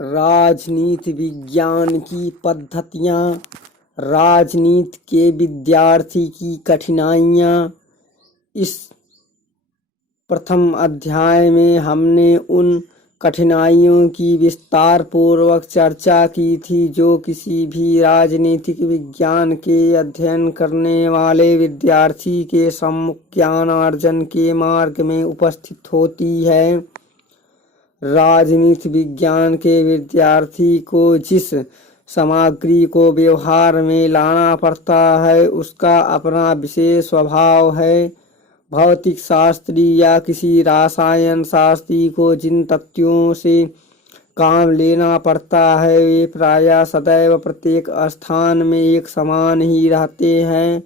राजनीति विज्ञान की पद्धतियाँ, राजनीति के विद्यार्थी की कठिनाइयाँ। इस प्रथम अध्याय में हमने उन कठिनाइयों की विस्तार पूर्वक चर्चा की थी जो किसी भी राजनीतिक विज्ञान के अध्ययन करने वाले विद्यार्थी के सम्मुख ज्ञानार्जन के मार्ग में उपस्थित होती है। राजनीति विज्ञान के विद्यार्थी को जिस सामग्री को व्यवहार में लाना पड़ता है उसका अपना विशेष स्वभाव है। भौतिक शास्त्री या किसी रसायन शास्त्री को जिन तथ्यों से काम लेना पड़ता है वे प्रायः सदैव प्रत्येक स्थान में एक समान ही रहते हैं।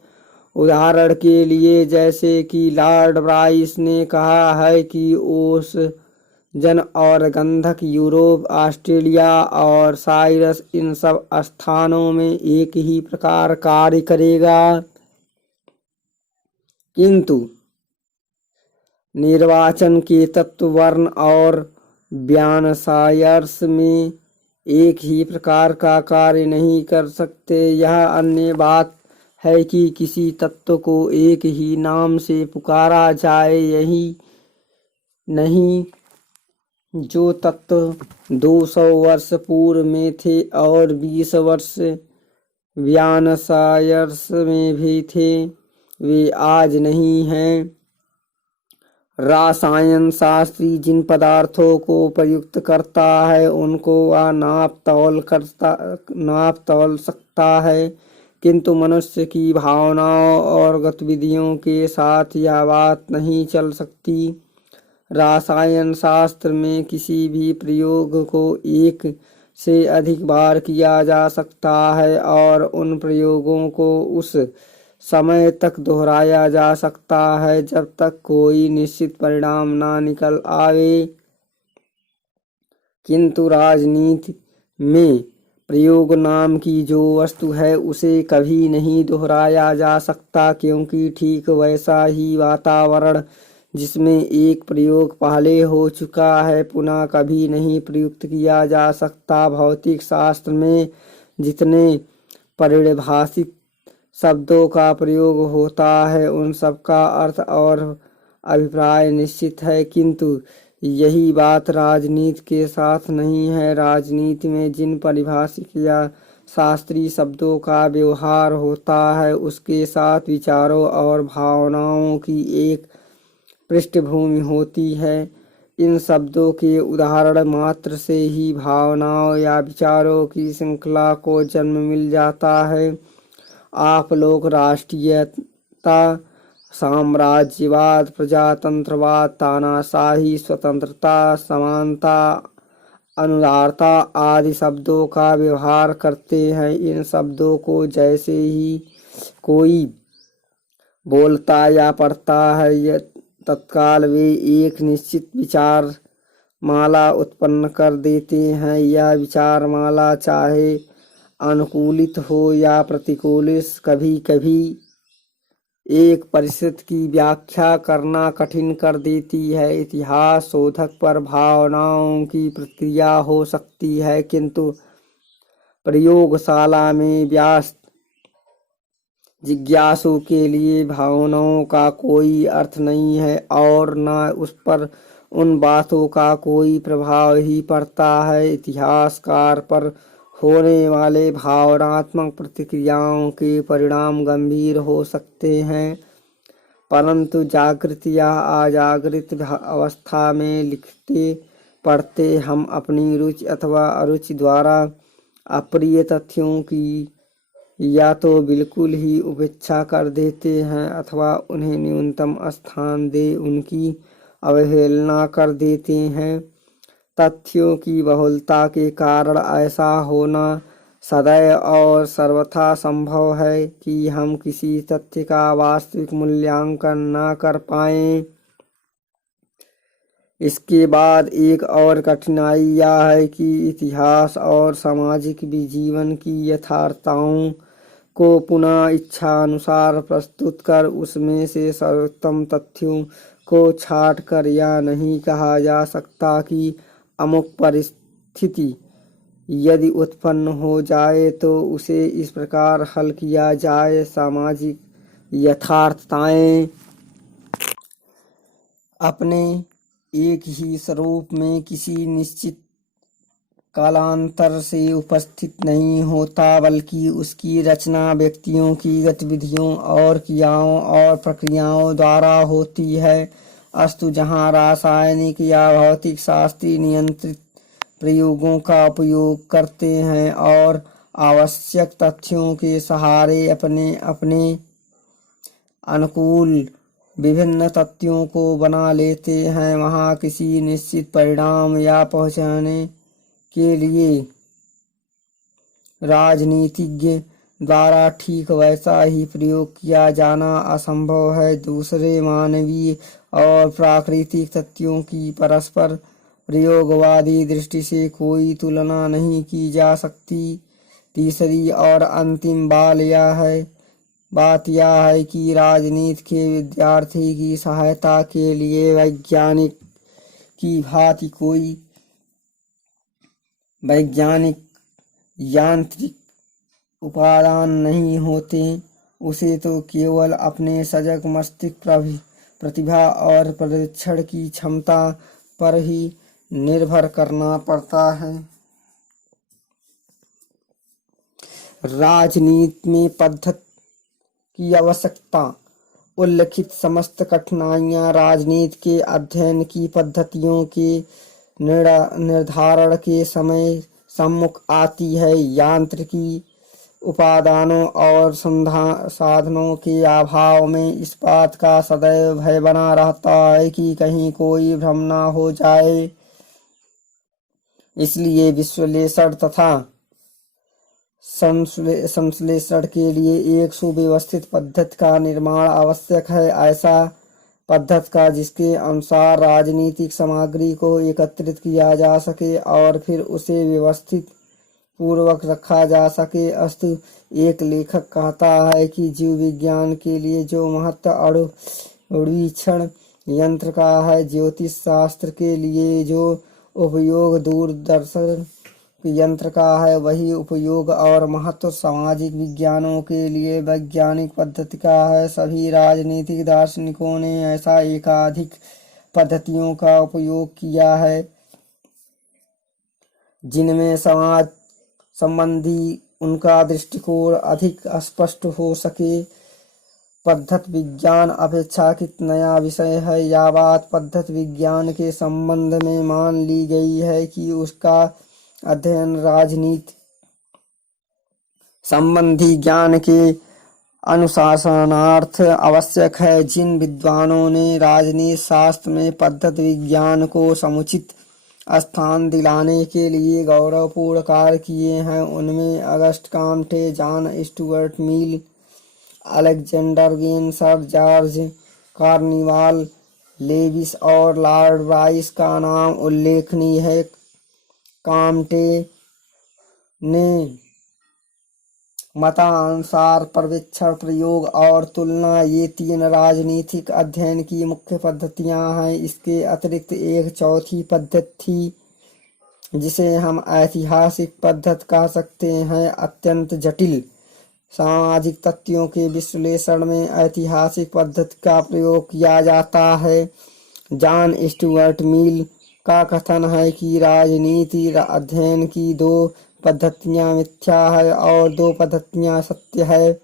उदाहरण के लिए जैसे कि लॉर्ड ब्राइस ने कहा है कि ओजोन और गंधक यूरोप, ऑस्ट्रेलिया और साइरस इन सब स्थानों में एक ही प्रकार कार्य करेगा, किंतु निर्वाचन के तत्व वर्ण और ब्यूनस में एक ही प्रकार का कार्य नहीं कर सकते। यह अन्य बात है कि किसी तत्व को एक ही नाम से पुकारा जाए, यही नहीं जो तत्व 200 वर्ष पूर्व में थे और 20 वर्ष ब्यूनस में भी थे, वे आज नहीं हैं। रसायन शास्त्री जिन पदार्थों को प्रयुक्त करता है उनको वह नाप तौल सकता है, किंतु मनुष्य की भावनाओं और गतिविधियों के साथ यह बात नहीं चल सकती। रसायन शास्त्र में किसी भी प्रयोग को एक से अधिक बार किया जा सकता है और उन प्रयोगों को उस समय तक दोहराया जा सकता है जब तक कोई निश्चित परिणाम ना निकल आवे, किंतु राजनीति में प्रयोग नाम की जो वस्तु है उसे कभी नहीं दोहराया जा सकता, क्योंकि ठीक वैसा ही वातावरण जिसमें एक प्रयोग पहले हो चुका है पुनः कभी नहीं प्रयुक्त किया जा सकता। भौतिक शास्त्र में जितने परिभाषित शब्दों का प्रयोग होता है उन सब का अर्थ और अभिप्राय निश्चित है, किंतु यही बात राजनीति के साथ नहीं है। राजनीति में जिन परिभाषित या शास्त्रीय शब्दों का व्यवहार होता है उसके साथ विचारों और भावनाओं की एक पृष्ठभूमि होती है। इन शब्दों के उदाहरण मात्र से ही भावनाओं या विचारों की श्रृंखला को जन्म मिल जाता है। आप लोग राष्ट्रीयता, साम्राज्यवाद, प्रजातंत्रवाद, तानाशाही, स्वतंत्रता, समानता, अनुदारता आदि शब्दों का व्यवहार करते हैं। इन शब्दों को जैसे ही कोई बोलता या पढ़ता है तत्काल वे एक निश्चित विचार माला उत्पन्न कर देते हैं। यह विचार माला चाहे अनुकूलित हो या प्रतिकूलित कभी कभी एक परिस्थिति की व्याख्या करना कठिन कर देती है। इतिहास शोधक पर भावनाओं की प्रतिक्रिया हो सकती है, किंतु प्रयोगशाला में व्यस्त जिज्ञासु के लिए भावनाओं का कोई अर्थ नहीं है और न उस पर उन बातों का कोई प्रभाव ही पड़ता है। इतिहासकार पर होने वाले भावनात्मक प्रतिक्रियाओं के परिणाम गंभीर हो सकते हैं, परंतु जागृत या अजागृत अवस्था में लिखते पढ़ते हम अपनी रुचि अथवा अरुचि द्वारा अप्रिय तथ्यों की या तो बिल्कुल ही उपेक्षा कर देते हैं अथवा उन्हें न्यूनतम स्थान दे उनकी अवहेलना कर देते हैं। तथ्यों की बहुलता के कारण ऐसा होना सदैव और सर्वथा संभव है कि हम किसी तथ्य का वास्तविक मूल्यांकन न कर पाएं। इसके बाद एक और कठिनाई यह है कि इतिहास और सामाजिक जीवन की यथार्थताओं को पुनः इच्छा अनुसार प्रस्तुत कर उसमें से सर्वोत्तम तथ्यों को छांट कर यह नहीं कहा जा सकता कि अमुक परिस्थिति यदि उत्पन्न हो जाए तो उसे इस प्रकार हल किया जाए। सामाजिक यथार्थताएं अपने एक ही स्वरूप में किसी निश्चित कालांतर से उपस्थित नहीं होता, बल्कि उसकी रचना व्यक्तियों की गतिविधियों और क्रियाओं और प्रक्रियाओं द्वारा होती है। अस्तु, जहाँ रासायनिक या भौतिक शास्त्री नियंत्रित प्रयोगों का उपयोग करते हैं और आवश्यक तथ्यों के सहारे अपने अपने अनुकूल विभिन्न तथ्यों को बना लेते हैं, वहाँ किसी निश्चित परिणाम या पहुँचने के लिए राजनीतिज्ञ द्वारा ठीक वैसा ही प्रयोग किया जाना असंभव है। दूसरे मानवीय और प्राकृतिक तथ्यों की परस्पर प्रयोगवादी दृष्टि से कोई तुलना नहीं की जा सकती। तीसरी और अंतिम बात यह है कि राजनीति के विद्यार्थी की सहायता के लिए वैज्ञानिक की भांति कोई वैज्ञानिक यांत्रिक उपादान नहीं होते। उसे तो केवल अपने सजग मस्तिष्क प्रतिभा और परीक्षण की क्षमता पर ही निर्भर करना पड़ता है। राजनीति में पद्धति की आवश्यकता। उल्लिखित समस्त कठिनाइयां राजनीति के अध्ययन की पद्धतियों के निर्धारण के समय सम्मुख आती है। यांत्रिकी उपादानों और साधनों के अभाव में इस बात का सदैव भय बना रहता है कि कहीं कोई भ्रम न हो जाए। इसलिए विश्लेषण तथा संश्लेषण के लिए एक सुव्यवस्थित पद्धति का निर्माण आवश्यक है। ऐसा पद्धति का जिसके अनुसार राजनीतिक सामग्री को एकत्रित किया जा सके और फिर उसे व्यवस्थित पूर्वक रखा जा सके। अस्तु, एक लेखक कहता है कि जीव विज्ञान के लिए जो महत्व अणुवीक्षण यंत्र का है, ज्योतिष शास्त्र के लिए जो उपयोग दूरदर्शन यंत्र का है, वही उपयोग और महत्व सामाजिक विज्ञानों के लिए वैज्ञानिक पद्धति का है। सभी राजनीतिक दार्शनिकों ने ऐसा एकाधिक पद्धतियों का उपयोग किया है जिनमें समाज संबंधी उनका दृष्टिकोण अधिक स्पष्ट हो सके। पद्धति विज्ञान अपेक्षाकृत नया विषय है। यह बात पद्धति विज्ञान के संबंध में मान ली गई है कि उसका अध्ययन राजनीति संबंधी ज्ञान के अनुशासनार्थ आवश्यक है। जिन विद्वानों ने राजनीति शास्त्र में पद्धति विज्ञान को समुचित स्थान दिलाने के लिए गौरवपूर्ण कार्य किए हैं, उनमें August Comte, John Stuart Mill, Alexander Bain, Sir George Cornewall Lewis और लॉर्ड ब्राइस का नाम उल्लेखनीय है। काम्टे ने मतानुसार परीक्षण, प्रयोग और तुलना ये तीन राजनीतिक अध्ययन की मुख्य पद्धतियां हैं। इसके अतिरिक्त एक चौथी पद्धति थी जिसे हम ऐतिहासिक पद्धति कह सकते हैं। अत्यंत जटिल सामाजिक तथ्यों के विश्लेषण में ऐतिहासिक पद्धति का प्रयोग किया जाता है। जॉन स्टुअर्ट मिल का कथन है कि राजनीति अध्ययन की दो पद्धतियां मिथ्या है और दो पद्धतियां सत्य है।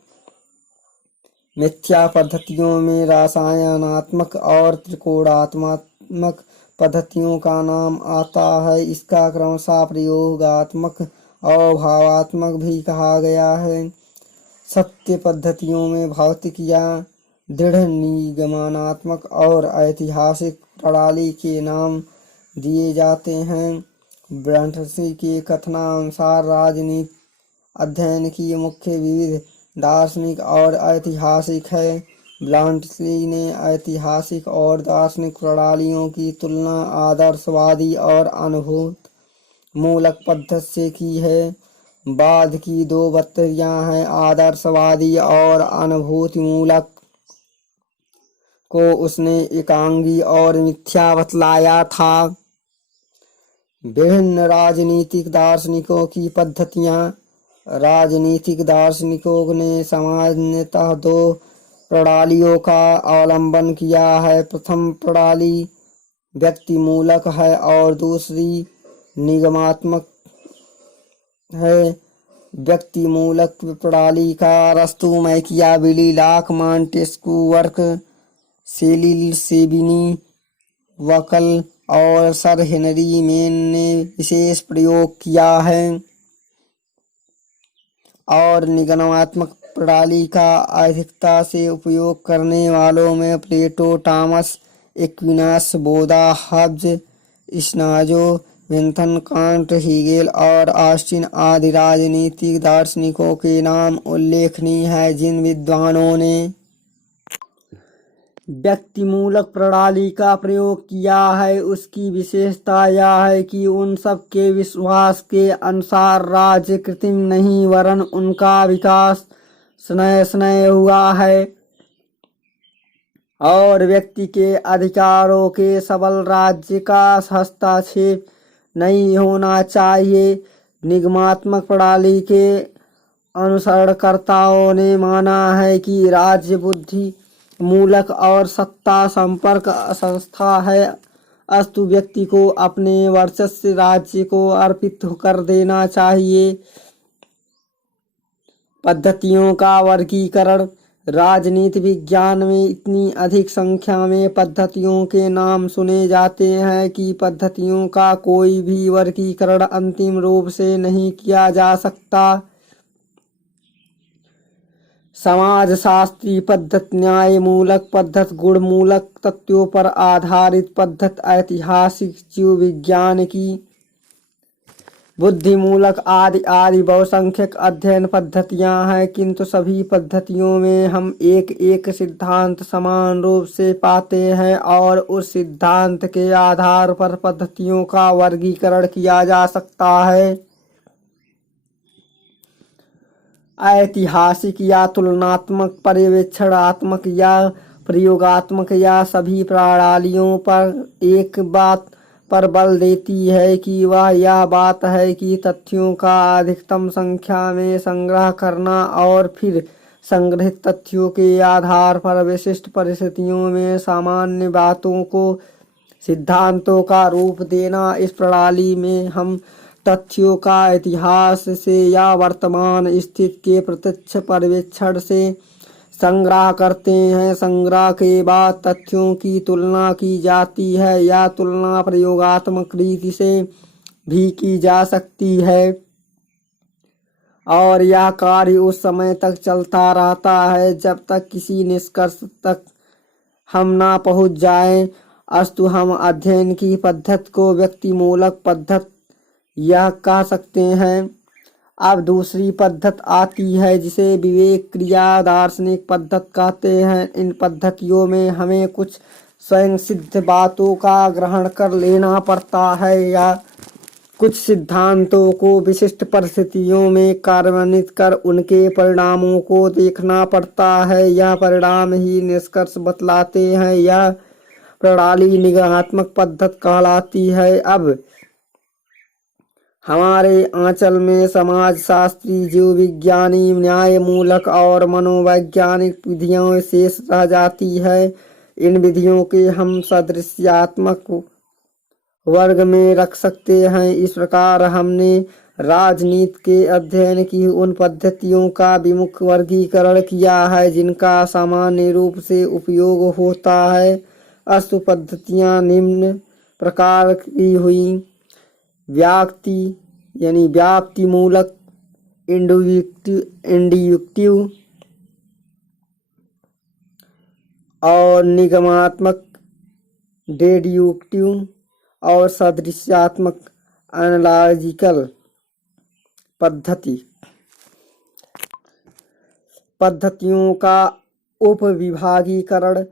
मिथ्या पद्धतियों में रसायनात्मक और त्रिकोणात्मक पद्धतियों का नाम आता है। इसका क्रमशः प्रयोगात्मक और भावात्मक भी कहा गया है। सत्य पद्धतियों में भौतिक या दृढ़ निगमनात्मक और ऐतिहासिक प्रणाली के नाम दिए जाते हैं। ब्रंटसी के कथनानुसार राजनीति अध्ययन की मुख्य विविध दार्शनिक और ऐतिहासिक है। ब्लंटली ने ऐतिहासिक और दार्शनिक प्रणालियों की तुलना आदर्शवादी और अनुभूत मूलक पद्धति से की है। बाद की दो पद्धतियां हैं आदर्शवादी और अनुभूति मूलक को उसने एकांगी और मिथ्या बतलाया था। विभिन्न राजनीतिक दार्शनिकों की पद्धतियाँ। राजनीतिक दार्शनिकों ने सामान्यतः दो प्रणालियों का अवलंबन किया है। प्रथम प्रणाली व्यक्ति मूलक है और दूसरी निगमात्मक है। व्यक्ति मूलक प्रणाली का अरस्तू, मैकियावेली, लॉक, मॉन्टेस्क्यू, वर्क, सेलिल, सेबिनी, वकल और सर हेनरी मेन ने विशेष प्रयोग किया है। और निगमात्मक प्रणाली का अधिकता से उपयोग करने वालों में प्लेटो, टॉमस एक्विनास, बोधा, हब्ज, स्पिनोजा, विंथन, कांट, हीगेल और ऑस्टिन आदि राजनीतिक दार्शनिकों के नाम उल्लेखनीय है। जिन विद्वानों ने व्यक्तिमूलक प्रणाली का प्रयोग किया है उसकी विशेषता यह है कि उन सब के विश्वास के अनुसार राज्य कृत्रिम नहीं वरन उनका विकास स्नय स्नय हुआ है और व्यक्ति के अधिकारों के सबल राज्य का हस्तक्षेप नहीं होना चाहिए। निगमात्मक प्रणाली के अनुसरणकर्ताओं ने माना है कि राज्य बुद्धि मूलक और सत्ता संपर्क संस्था है, अस्तु व्यक्ति को अपने वर्चस्व राज्य को अर्पित कर देना चाहिए। पद्धतियों का वर्गीकरण। राजनीति विज्ञान में इतनी अधिक संख्या में पद्धतियों के नाम सुने जाते हैं कि पद्धतियों का कोई भी वर्गीकरण अंतिम रूप से नहीं किया जा सकता। समाजशास्त्री पद्धति, न्याय मूलक पद्धति, गुण मूलक तथ्यों पर आधारित पद्धति, ऐतिहासिक जीव विज्ञान की, बुद्धिमूलक आदि आदि बहुसंख्यक अध्ययन पद्धतियां हैं, किंतु सभी पद्धतियों में हम एक एक सिद्धांत समान रूप से पाते हैं और उस सिद्धांत के आधार पर पद्धतियों का वर्गीकरण किया जा सकता है। ऐतिहासिक या तुलनात्मक, पर्यवेक्षणात्मक या प्रयोगात्मक या सभी प्रणालियों पर एक बात पर बल देती है कि वह यह बात है कि तथ्यों का अधिकतम संख्या में संग्रह करना और फिर संग्रहित तथ्यों के आधार पर विशिष्ट परिस्थितियों में सामान्य बातों को सिद्धांतों का रूप देना। इस प्रणाली में हम तथ्यों का इतिहास से या वर्तमान स्थिति के प्रत्यक्ष पर्यवेक्षण से संग्रह करते हैं। संग्रह के बाद तथ्यों की तुलना की जाती है या तुलना प्रयोगात्मक रीति से भी की जा सकती है और यह कार्य उस समय तक चलता रहता है जब तक किसी निष्कर्ष तक हम ना पहुंच जाएं। अस्तु हम अध्ययन की पद्धति को व्यक्तिमूलक पद्धति यह कह सकते हैं। अब दूसरी पद्धति आती है जिसे विवेक क्रिया दार्शनिक पद्धति कहते हैं। इन पद्धतियों में हमें कुछ स्वयं सिद्ध बातों का ग्रहण कर लेना पड़ता है या कुछ सिद्धांतों को विशिष्ट परिस्थितियों में कार्यान्वित कर उनके परिणामों को देखना पड़ता है। यह परिणाम ही निष्कर्ष बतलाते हैं। यह प्रणाली निगमात्मक पद्धति कहलाती है। अब हमारे आंचल में समाजशास्त्री, जीव विज्ञानी, न्याय मूलक और मनोवैज्ञानिक विधियां शेष रह जाती है। इन विधियों के हम सदृश्यात्मक वर्ग में रख सकते हैं। इस प्रकार हमने राजनीति के अध्ययन की उन पद्धतियों का विमुख वर्गीकरण किया है जिनका सामान्य रूप से उपयोग होता है। अस्तु पद्धतियां निम्न प्रकार की हुई। व्याप्ति मूलक, इंड्यूक्टिव और निगमात्मक, डेड्यूक्टिव और सदृश्यात्मक, एनालॉजिकल पद्धतियों का उपविभागीकरण।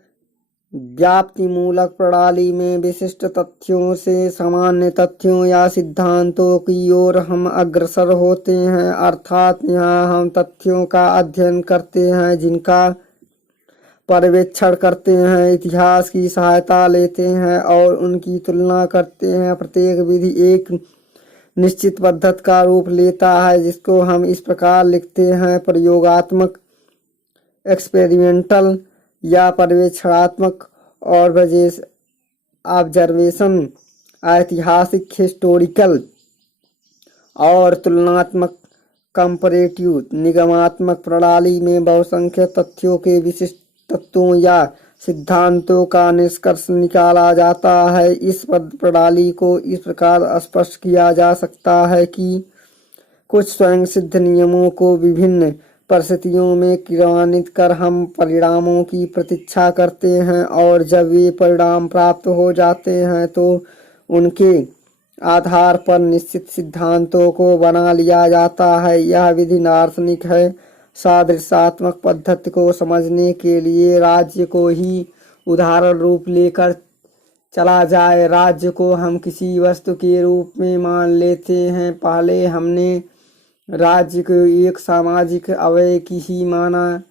व्याप्ति मूलक प्रणाली में विशिष्ट तथ्यों से सामान्य तथ्यों या सिद्धांतों की ओर हम अग्रसर होते हैं, अर्थात यहाँ हम तथ्यों का अध्ययन करते हैं जिनका पर्यवेक्षण करते हैं, इतिहास की सहायता लेते हैं और उनकी तुलना करते हैं। प्रत्येक विधि एक निश्चित पद्धति का रूप लेता है, जिसको हम इस प्रकार लिखते हैं: प्रयोगात्मक, एक्सपेरिमेंटल या पर्यवेक्षणात्मक, और ऑब्जर्वेशन, ऐतिहासिक हिस्टोरिकल, और तुलनात्मक कंपैरेटिव। निगमात्मक प्रणाली में बहुसंख्यक तथ्यों के विशिष्ट तत्वों या सिद्धांतों का निष्कर्ष निकाला जाता है। इस प्रणाली को इस प्रकार स्पष्ट किया जा सकता है कि कुछ स्वयं सिद्ध नियमों को विभिन्न परिस्थितियों में क्रियान्वित कर हम परिणामों की प्रतीक्षा करते हैं, और जब वे परिणाम प्राप्त हो जाते हैं तो उनके आधार पर निश्चित सिद्धांतों को बना लिया जाता है। यह विधि दार्शनिक है। सादृश्यात्मक पद्धति को समझने के लिए राज्य को ही उदाहरण रूप लेकर चला जाए। राज्य को हम किसी वस्तु के रूप में मान लेते हैं। पहले हमने राज्य को एक सामाजिक अवयव की ही माना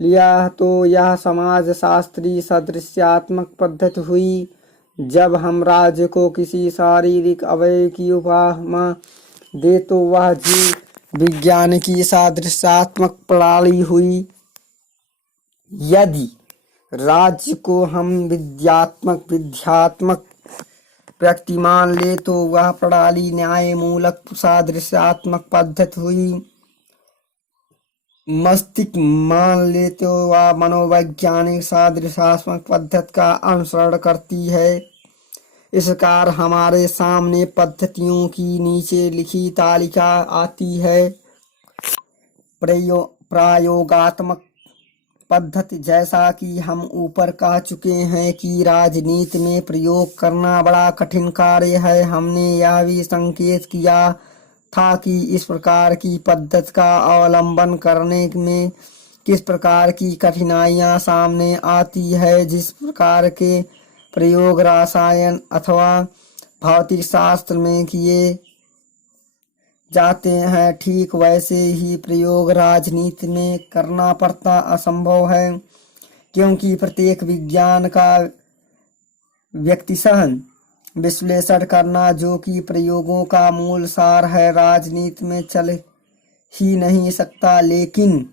लिया, तो यह समाज शास्त्रीय सादृश्यात्मक पद्धति हुई। जब हम राज्य को किसी शारीरिक अवयव की उपमा दे तो वह जीव विज्ञान की सादृश्यात्मक प्रणाली हुई। यदि राज्य को हम विध्यात्मक व्यक्ति मान ले तो वह प्रणाली न्याय मूलक सादृश्यात्मक पद्धति हुई। मस्तिष्क मान ले तो वह मनोवैज्ञानिक सादृश्यात्मक पद्धति का अनुसरण करती है। इस प्रकार हमारे सामने पद्धतियों की नीचे लिखी तालिका आती है। प्रयोगात्मक पद्धति, जैसा कि हम ऊपर कह चुके हैं कि राजनीति में प्रयोग करना बड़ा कठिन कार्य है। हमने यह भी संकेत किया था कि इस प्रकार की पद्धति का अवलंबन करने में किस प्रकार की कठिनाइयां सामने आती है। जिस प्रकार के प्रयोग रसायन अथवा भौतिक शास्त्र में किए जाते हैं, ठीक वैसे ही प्रयोग राजनीति में करना पड़ता असंभव है, क्योंकि प्रत्येक विज्ञान का व्यक्तिशः विश्लेषण करना, जो कि प्रयोगों का मूल सार है, राजनीति में चल ही नहीं सकता। लेकिन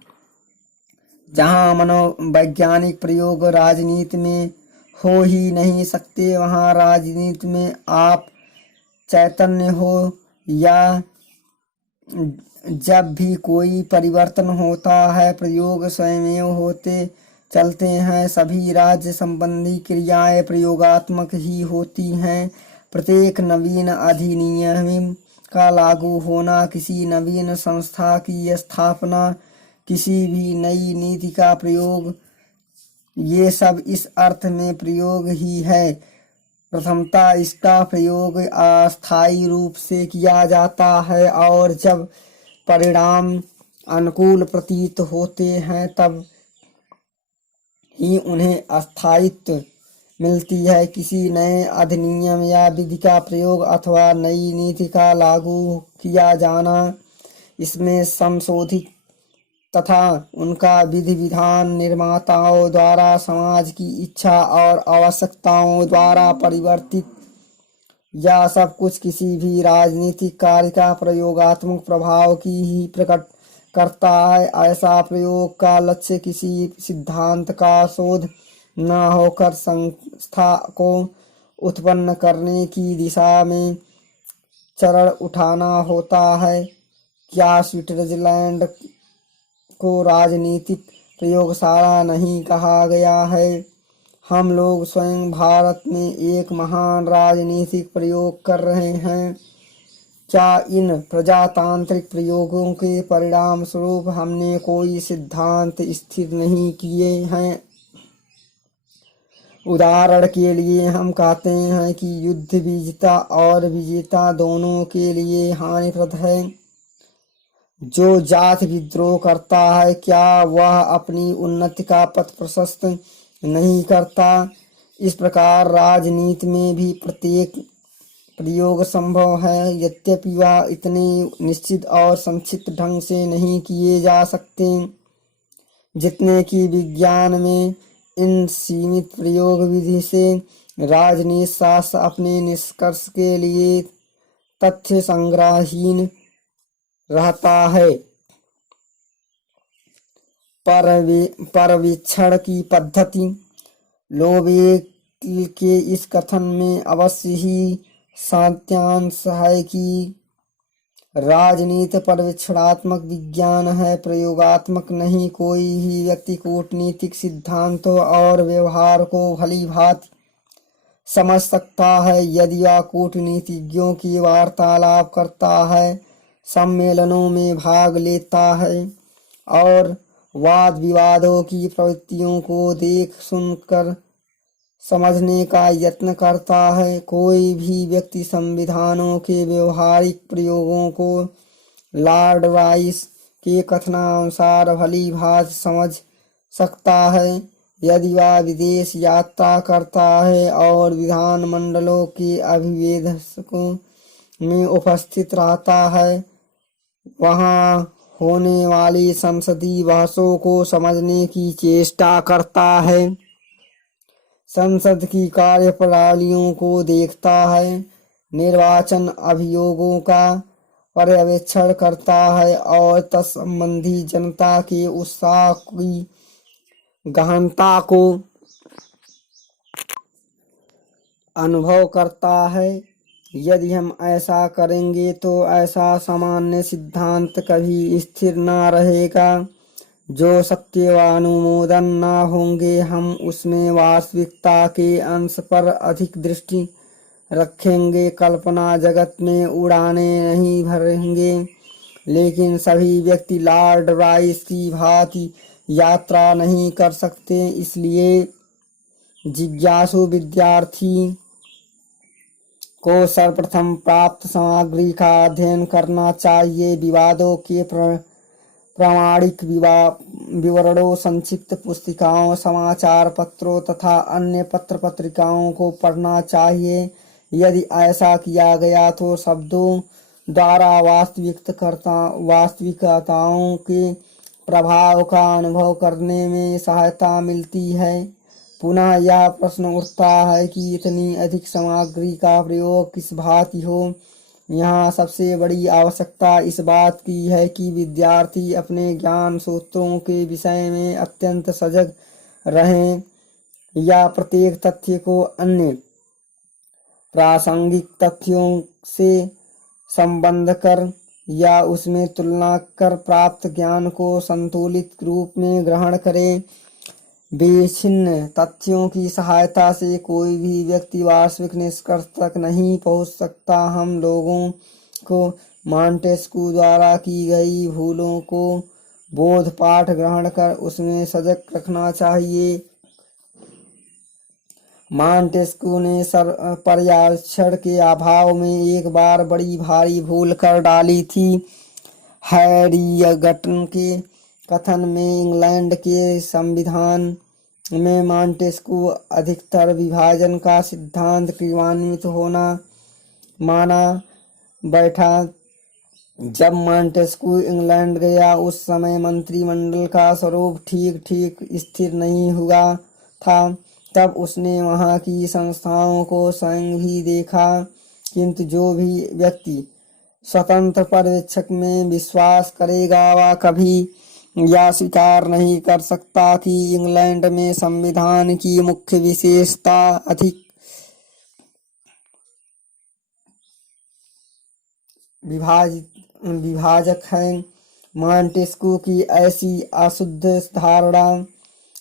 जहाँ मनोवैज्ञानिक प्रयोग राजनीति में हो ही नहीं सकते, वहाँ राजनीति में आप चैतन्य हो या जब भी कोई परिवर्तन होता है, प्रयोग स्वयमेव होते चलते हैं। सभी राज्य संबंधी क्रियाएं प्रयोगात्मक ही होती हैं। प्रत्येक नवीन अधिनियम का लागू होना, किसी नवीन संस्था की स्थापना, किसी भी नई नीति का प्रयोग, ये सब इस अर्थ में प्रयोग ही है। प्रथमतः इसका प्रयोग अस्थायी रूप से किया जाता है, और जब परिणाम अनुकूल प्रतीत होते हैं तब ही उन्हें स्थायित्व मिलती है। किसी नए अधिनियम या विधि का प्रयोग अथवा नई नीति का लागू किया जाना, इसमें संशोधित तथा उनका विधि विधान निर्माताओं द्वारा समाज की इच्छा और आवश्यकताओं द्वारा परिवर्तित, या सब कुछ किसी भी राजनीतिक कार्य का प्रयोगात्मक प्रभाव की ही प्रकट करता है। ऐसा प्रयोग का लक्ष्य किसी सिद्धांत का शोध न होकर संस्था को उत्पन्न करने की दिशा में चरण उठाना होता है। क्या स्विट्जरलैंड को राजनीतिक प्रयोगशाला नहीं कहा गया है? हम लोग स्वयं भारत में एक महान राजनीतिक प्रयोग कर रहे हैं। क्या इन प्रजातांत्रिक प्रयोगों के परिणाम स्वरूप हमने कोई सिद्धांत स्थिर नहीं किए हैं? उदाहरण के लिए हम कहते हैं कि युद्ध विजेता और विजेता दोनों के लिए हानिप्रद है। जो जाति विद्रोह करता है, क्या वह अपनी उन्नति का पथ प्रशस्त नहीं करता? इस प्रकार राजनीति में भी प्रत्येक प्रयोग संभव है, यद्यपि वह इतने निश्चित और संक्षिप्त ढंग से नहीं किए जा सकते जितने कि विज्ञान में इन सीमित प्रयोग विधि से राजनीति शास्त्र अपने निष्कर्ष के लिए तथ्य संग्रहहीन रहता है। पर्यवेक्षण की पद्धति। लोवेल के इस कथन में अवश्य ही सत्यांश है कि राजनीति पर्यवेक्षणात्मक विज्ञान है, प्रयोगात्मक नहीं। कोई ही व्यक्ति कूटनीतिक सिद्धांतों और व्यवहार को भली भांति समझ सकता है यदि वह कूटनीतिज्ञों की वार्तालाप करता है, सम्मेलनों में भाग लेता है और वाद विवादों की प्रवृत्तियों को देख सुनकर समझने का यत्न करता है। कोई भी व्यक्ति संविधानों के व्यवहारिक प्रयोगों को लॉर्ड राइस के कथनानुसार भली भांति समझ सकता है यदि वह विदेश यात्रा करता है और विधानमंडलों के अभिवेदकों में उपस्थित रहता है, वहाँ होने वाली संसदीय बहसों को समझने की चेष्टा करता है, संसद की कार्यप्रणालियों को देखता है, निर्वाचन अभियोगों का पर्यवेक्षण करता है और तत्संबंधी जनता के उत्साह की गहनता को अनुभव करता है। यदि हम ऐसा करेंगे तो ऐसा सामान्य सिद्धांत कभी स्थिर न रहेगा जो सत्य व अनुमोदन न होंगे। हम उसमें वास्तविकता के अंश पर अधिक दृष्टि रखेंगे, कल्पना जगत में उड़ाने नहीं भरेंगे। लेकिन सभी व्यक्ति लॉर्ड राइस की भांति यात्रा नहीं कर सकते, इसलिए जिज्ञासु विद्यार्थी को सर्वप्रथम प्राप्त सामग्री का अध्ययन करना चाहिए। विवादों के प्रामाणिक विवरणों, संक्षिप्त पुस्तिकाओं, समाचार पत्रों तथा अन्य पत्र पत्रिकाओं को पढ़ना चाहिए। यदि ऐसा किया गया तो शब्दों द्वारा वास्तविकताओं के प्रभाव का अनुभव करने में सहायता मिलती है। पुनः यह प्रश्न उठता है कि इतनी अधिक सामग्री का प्रयोग किस भांति हो। यहाँ सबसे बड़ी आवश्यकता इस बात की है कि विद्यार्थी अपने ज्ञान सूत्रों के विषय में अत्यंत सजग रहें या प्रत्येक तथ्य को अन्य प्रासंगिक तथ्यों से संबंध कर या उसमें तुलना कर प्राप्त ज्ञान को संतुलित रूप में ग्रहण करें। विभिन्न तथ्यों की सहायता से कोई भी व्यक्ति वास्तविक निष्कर्ष तक नहीं पहुंच सकता। हम लोगों को मॉन्टेस्क्यू द्वारा की गई भूलों को बोध पाठ ग्रहण कर उसमें सजग रखना चाहिए। मॉन्टेस्क्यू ने पर्यवेक्षण के अभाव में एक बार बड़ी भारी भूल कर डाली थी। हैरियगटन के कथन में इंग्लैंड के संविधान में मॉन्टेस्क्यू अधिकतर विभाजन का सिद्धांत क्रियान्वित होना माना बैठा। जब मॉन्टेस्क्यू इंग्लैंड गया उस समय मंत्रिमंडल का स्वरूप ठीक स्थिर नहीं हुआ था। तब उसने वहाँ की संस्थाओं को स्वयं भी देखा, किंतु जो भी व्यक्ति स्वतंत्र पर्यवेक्षक में विश्वास करेगा वह कभी यह स्वीकार नहीं कर सकता कि इंग्लैंड में संविधान की मुख्य विशेषता अधिक विभाजक है। मॉन्टेस्क्यू की ऐसी अशुद्ध धारणा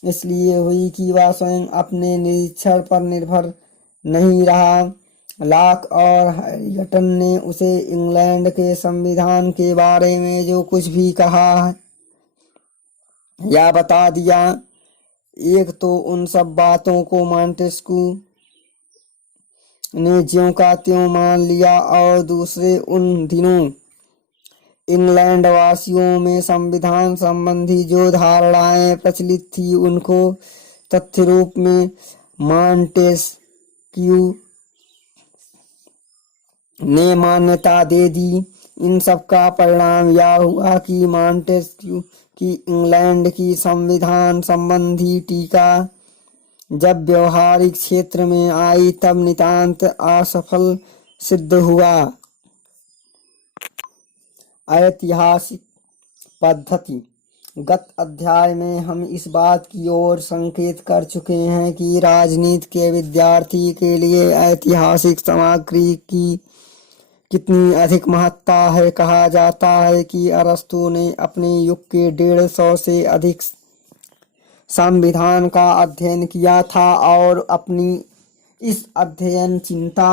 इसलिए हुई कि वह स्वयं अपने निरीक्षण पर निर्भर नहीं रहा। लॉक और हैरियटन ने उसे इंग्लैंड के संविधान के बारे में जो कुछ भी कहा है या बता दिया। एक तो उन सब बातों को मॉन्टेस्क्यू ने ज्यों का त्यों मान लिया और दूसरे उन दिनों इंग्लैंड वासियों में संविधान संबंधी जो धारणाएं प्रचलित थी उनको तथ्य रूप में मॉन्टेस्क्यू ने मान्यता दे दी। इन सब का परिणाम यह हुआ कि मॉन्टेस्क्यू की इंग्लैंड की संविधान संबंधी टीका जब व्यवहारिक क्षेत्र में आई तब नितांत असफल सिद्ध हुआ। ऐतिहासिक पद्धति। गत अध्याय में हम इस बात की ओर संकेत कर चुके हैं कि राजनीति के विद्यार्थी के लिए ऐतिहासिक सामग्री की कितनी अधिक महत्ता है। कहा जाता है कि अरस्तु ने अपने युग के 150 से अधिक संविधान का अध्ययन किया था और अपनी इस अध्ययन चिंता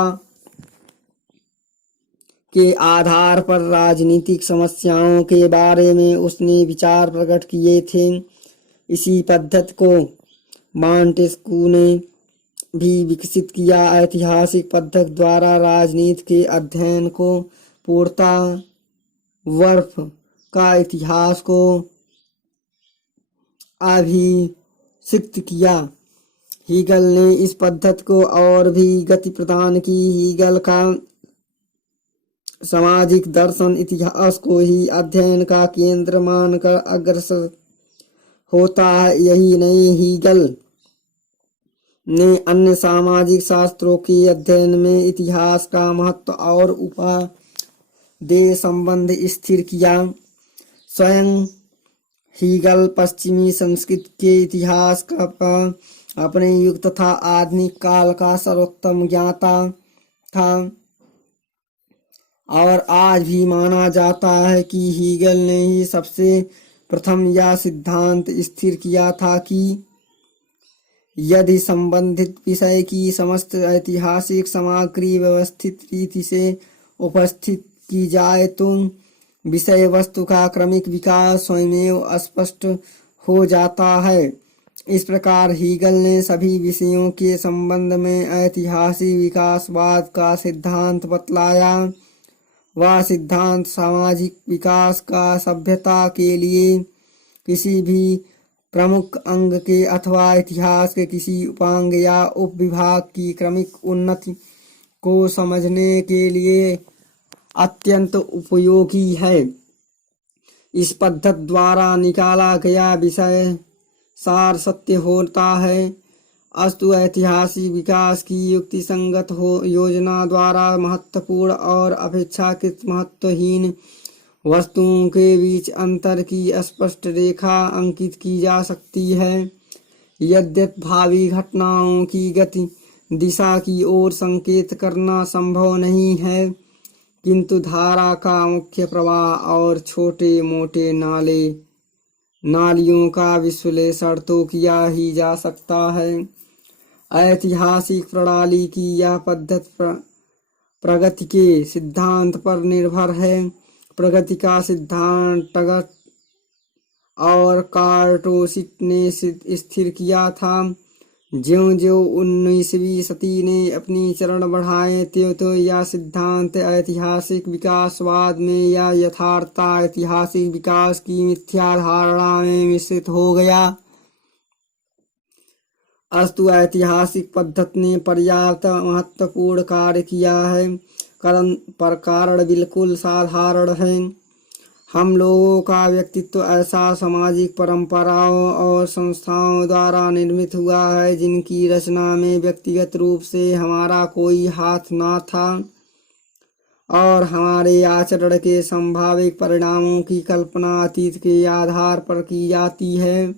के आधार पर राजनीतिक समस्याओं के बारे में उसने विचार प्रकट किए थे। इसी पद्धति को मॉन्टेस्क्यू ने भी विकसित किया। ऐतिहासिक पद्धति द्वारा राजनीति के अध्ययन को पूर्णतः वर्फ का इतिहास को अभिषिक्त किया। हीगल ने इस पद्धति को और भी गति प्रदान की। हीगल का सामाजिक दर्शन इतिहास को ही अध्ययन का केंद्र मानकर अग्रसर होता है। यही नहीं, हीगल ने अन्य सामाजिक शास्त्रों के अध्ययन में इतिहास का महत्व और उपादेय संबंध स्थिर किया। स्वयं हीगल पश्चिमी संस्कृति के इतिहास का अपने युग तथा आधुनिक काल का सर्वोत्तम ज्ञाता था और आज भी माना जाता है कि हीगल ने ही सबसे प्रथम यह सिद्धांत स्थिर किया था कि यदि संबंधित विषय की समस्त ऐतिहासिक सामग्री व्यवस्थित रीति से उपस्थित की जाए तो विषय वस्तु का क्रमिक विकास स्वयमेव स्पष्ट हो जाता है। इस प्रकार हीगल ने सभी विषयों के संबंध में ऐतिहासिक विकासवाद का सिद्धांत बतलाया। वह सिद्धांत सामाजिक विकास का सभ्यता के लिए किसी भी प्रमुख अंग के अथवा इतिहास के किसी उपांग या उपविभाग की क्रमिक उन्नति को समझने के लिए अत्यंत उपयोगी है। इस पद्धति द्वारा निकाला गया विषय सार सत्य होता है। अस्तु ऐतिहासिक विकास की युक्तिसंगत योजना द्वारा महत्वपूर्ण और अपेक्षाकृत महत्वहीन वस्तुओं के बीच अंतर की स्पष्ट रेखा अंकित की जा सकती है। यद्यपि भावी घटनाओं की गति दिशा की ओर संकेत करना संभव नहीं है, किंतु धारा का मुख्य प्रवाह और छोटे मोटे नालियों का विश्लेषण तो किया ही जा सकता है। ऐतिहासिक प्रणाली की यह पद्धति प्रगति के सिद्धांत पर निर्भर है। प्रगति का सिद्धांत टगट और कार्टोसिट ने स्थिर किया था। ज्यों ज्यों 19वीं सदी ने अपनी चरण बढ़ाए त्यों यह सिद्धांत ऐतिहासिक विकासवाद में या यथार्थ ऐतिहासिक विकास की मिथ्या धारणा में मिश्रित हो गया। अस्तु ऐतिहासिक पद्धति ने पर्याप्त महत्वपूर्ण कार्य किया है, पर कारण बिल्कुल साधारण है। हम लोगों का व्यक्तित्व ऐसा सामाजिक परंपराओं और संस्थाओं द्वारा निर्मित हुआ है जिनकी रचना में व्यक्तिगत रूप से हमारा कोई हाथ ना था और हमारे आचरण के संभावित परिणामों की कल्पना अतीत के आधार पर की जाती है।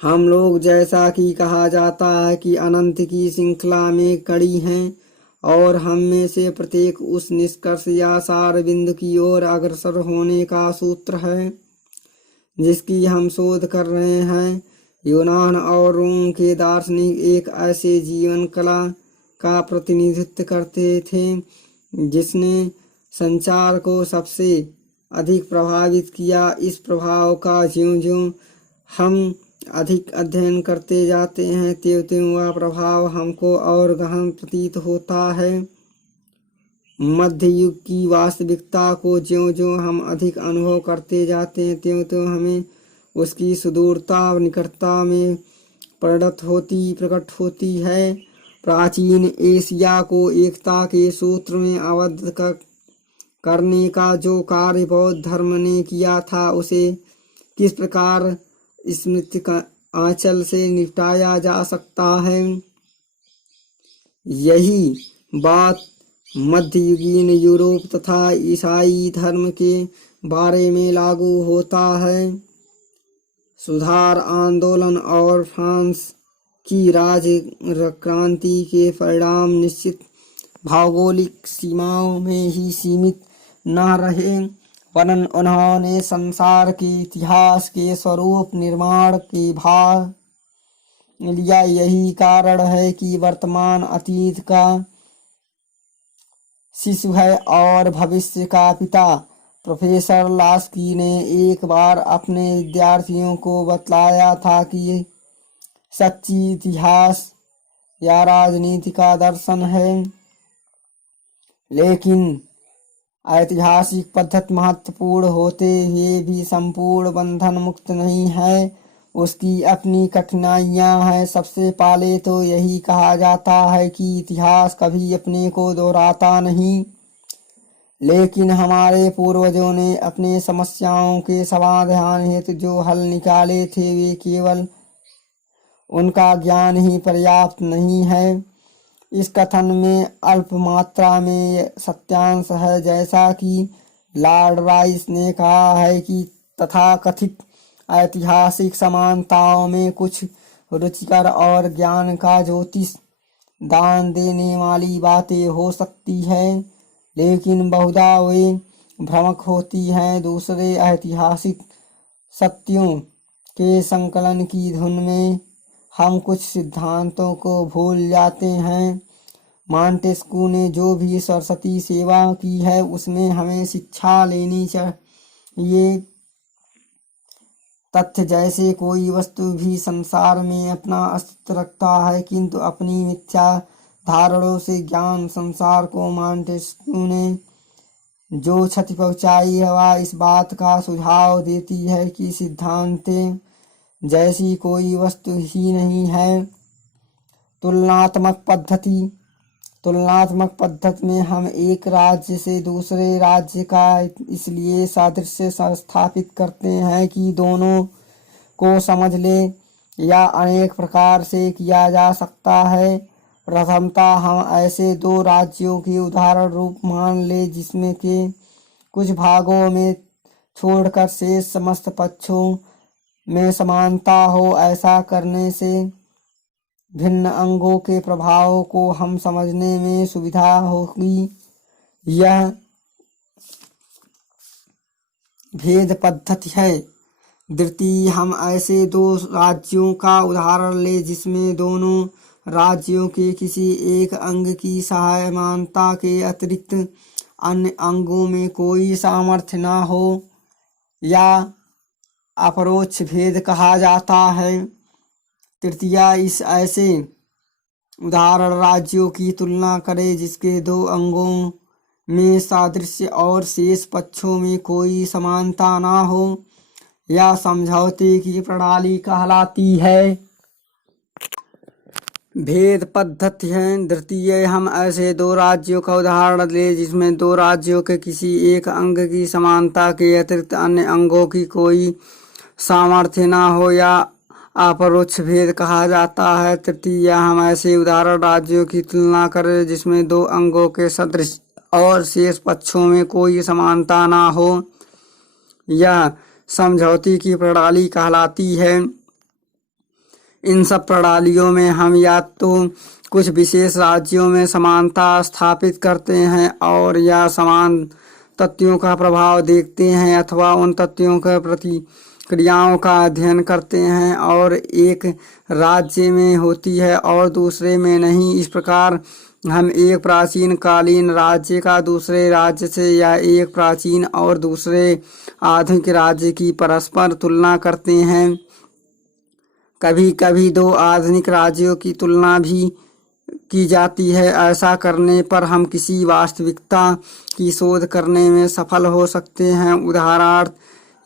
हम लोग, जैसा कि कहा जाता है कि अनंत की श्रृंखला में कड़ी हैं और हम में से प्रत्येक उस निष्कर्ष या सार बिंदु की ओर अग्रसर होने का सूत्र है जिसकी हम शोध कर रहे हैं। यूनान और रोम के दार्शनिक एक ऐसे जीवन कला का प्रतिनिधित्व करते थे जिसने संचार को सबसे अधिक प्रभावित किया। इस प्रभाव का ज्यों ज्यों हम अधिक अध्ययन करते जाते हैं त्यों त्यों वह प्रभाव हमको और गहन प्रतीत होता है। मध्य युग की वास्तविकता को ज्यों ज्यों हम अधिक अनुभव करते जाते हैं त्यों त्यों हमें उसकी सुदूरता निकटता में प्रकट होती है। प्राचीन एशिया को एकता के सूत्र में आबद्ध करने का जो कार्य बौद्ध धर्म ने किया था उसे किस प्रकार आंचल से निपटाया जा सकता है। यही बात मध्ययुगीन यूरोप तथा ईसाई धर्म के बारे में लागू होता है। सुधार आंदोलन और फ्रांस की राजक्रांति के परिणाम निश्चित भौगोलिक सीमाओं में ही सीमित न रहे, वरन उन्होंने संसार के इतिहास के स्वरूप निर्माण के भाग लिया। यही कारण है कि वर्तमान अतीत का शिशु है और भविष्य का पिता। प्रोफेसर लास्की ने एक बार अपने विद्यार्थियों को बतलाया था कि सच्ची इतिहास या राजनीति का दर्शन है, लेकिन ऐतिहासिक पद्धति महत्वपूर्ण होते हुए भी संपूर्ण बंधन मुक्त नहीं है। उसकी अपनी कठिनाइयां हैं। सबसे पहले तो यही कहा जाता है कि इतिहास कभी अपने को दोहराता नहीं, लेकिन हमारे पूर्वजों ने अपने समस्याओं के समाधान हेतु जो हल निकाले थे वे केवल उनका ज्ञान ही पर्याप्त नहीं है। इस कथन में अल्प मात्रा में सत्यांश है, जैसा कि लॉर्ड राइस ने कहा है कि तथाकथित ऐतिहासिक समानताओं में कुछ रुचिकर और ज्ञान का ज्योतिष दान देने वाली बातें हो सकती हैं, लेकिन बहुधा वे भ्रामक होती हैं। दूसरे ऐतिहासिक सत्यों के संकलन की धुन में हम कुछ सिद्धांतों को भूल जाते हैं। मॉन्टेस्क्यू ने जो भी सरस्वती सेवा की है उसमें हमें शिक्षा लेनी चाहिए। तथ्य जैसे कोई वस्तु भी संसार में अपना अस्तित्व रखता है, किंतु अपनी मिथ्या धारणों से ज्ञान संसार को मॉन्टेस्क्यू ने जो क्षति पहुंचाई है वह इस बात का सुझाव देती है कि सिद्धांतें जैसी कोई वस्तु ही नहीं है। तुलनात्मक पद्धति में हम एक राज्य से दूसरे राज्य का इसलिए सादृश्य स्थापित करते हैं कि दोनों को समझ ले। या अनेक प्रकार से किया जा सकता है। प्रथमतः हम ऐसे दो राज्यों के उदाहरण रूप मान ले जिसमें के कुछ भागों में छोड़कर शेष समस्त पक्षों में समानता हो। ऐसा करने से भिन्न अंगों के प्रभावों को हम समझने में सुविधा होगी। यह भेद पद्धति है। द्वितीय, हम ऐसे दो राज्यों का उदाहरण ले जिसमें दोनों राज्यों के किसी एक अंग की समानता के अतिरिक्त अन्य अंगों में कोई सामर्थ्य न हो, या अपरोक्ष भेद कहा जाता है। तृतीय, इस ऐसे उदाहरण राज्यों की तुलना करें जिसके दो अंगों में सादृश्य और शेष पक्षों में कोई समानता न हो, या समझौते की प्रणाली कहलाती है। भेद पद्धति है। द्वितीय, हम ऐसे दो राज्यों का उदाहरण ले जिसमें दो राज्यों के किसी एक अंग की समानता के अतिरिक्त अन्य अंगों की कोई सामर्थ्य न हो, या अपरोक्ष भेद कहा जाता है। तृतीय, हम ऐसे उदाहरण राज्यों की तुलना करें जिसमें दो अंगों के सदृश और शेष पक्षों में कोई समानता न हो, यह समझौते की प्रणाली कहलाती है। इन सब प्रणालियों में हम या तो कुछ विशेष राज्यों में समानता स्थापित करते हैं और या समान तथ्यों का प्रभाव देखते हैं, अथवा उन तथ्यों के प्रति क्रियाओं का अध्ययन करते हैं और एक राज्य में होती है और दूसरे में नहीं। इस प्रकार हम एक प्राचीन कालीन राज्य का दूसरे राज्य से या एक प्राचीन और दूसरे आधुनिक राज्य की परस्पर तुलना करते हैं। कभी कभी दो आधुनिक राज्यों की तुलना भी की जाती है। ऐसा करने पर हम किसी वास्तविकता की शोध करने में सफल हो सकते हैं। उदाहरणार्थ,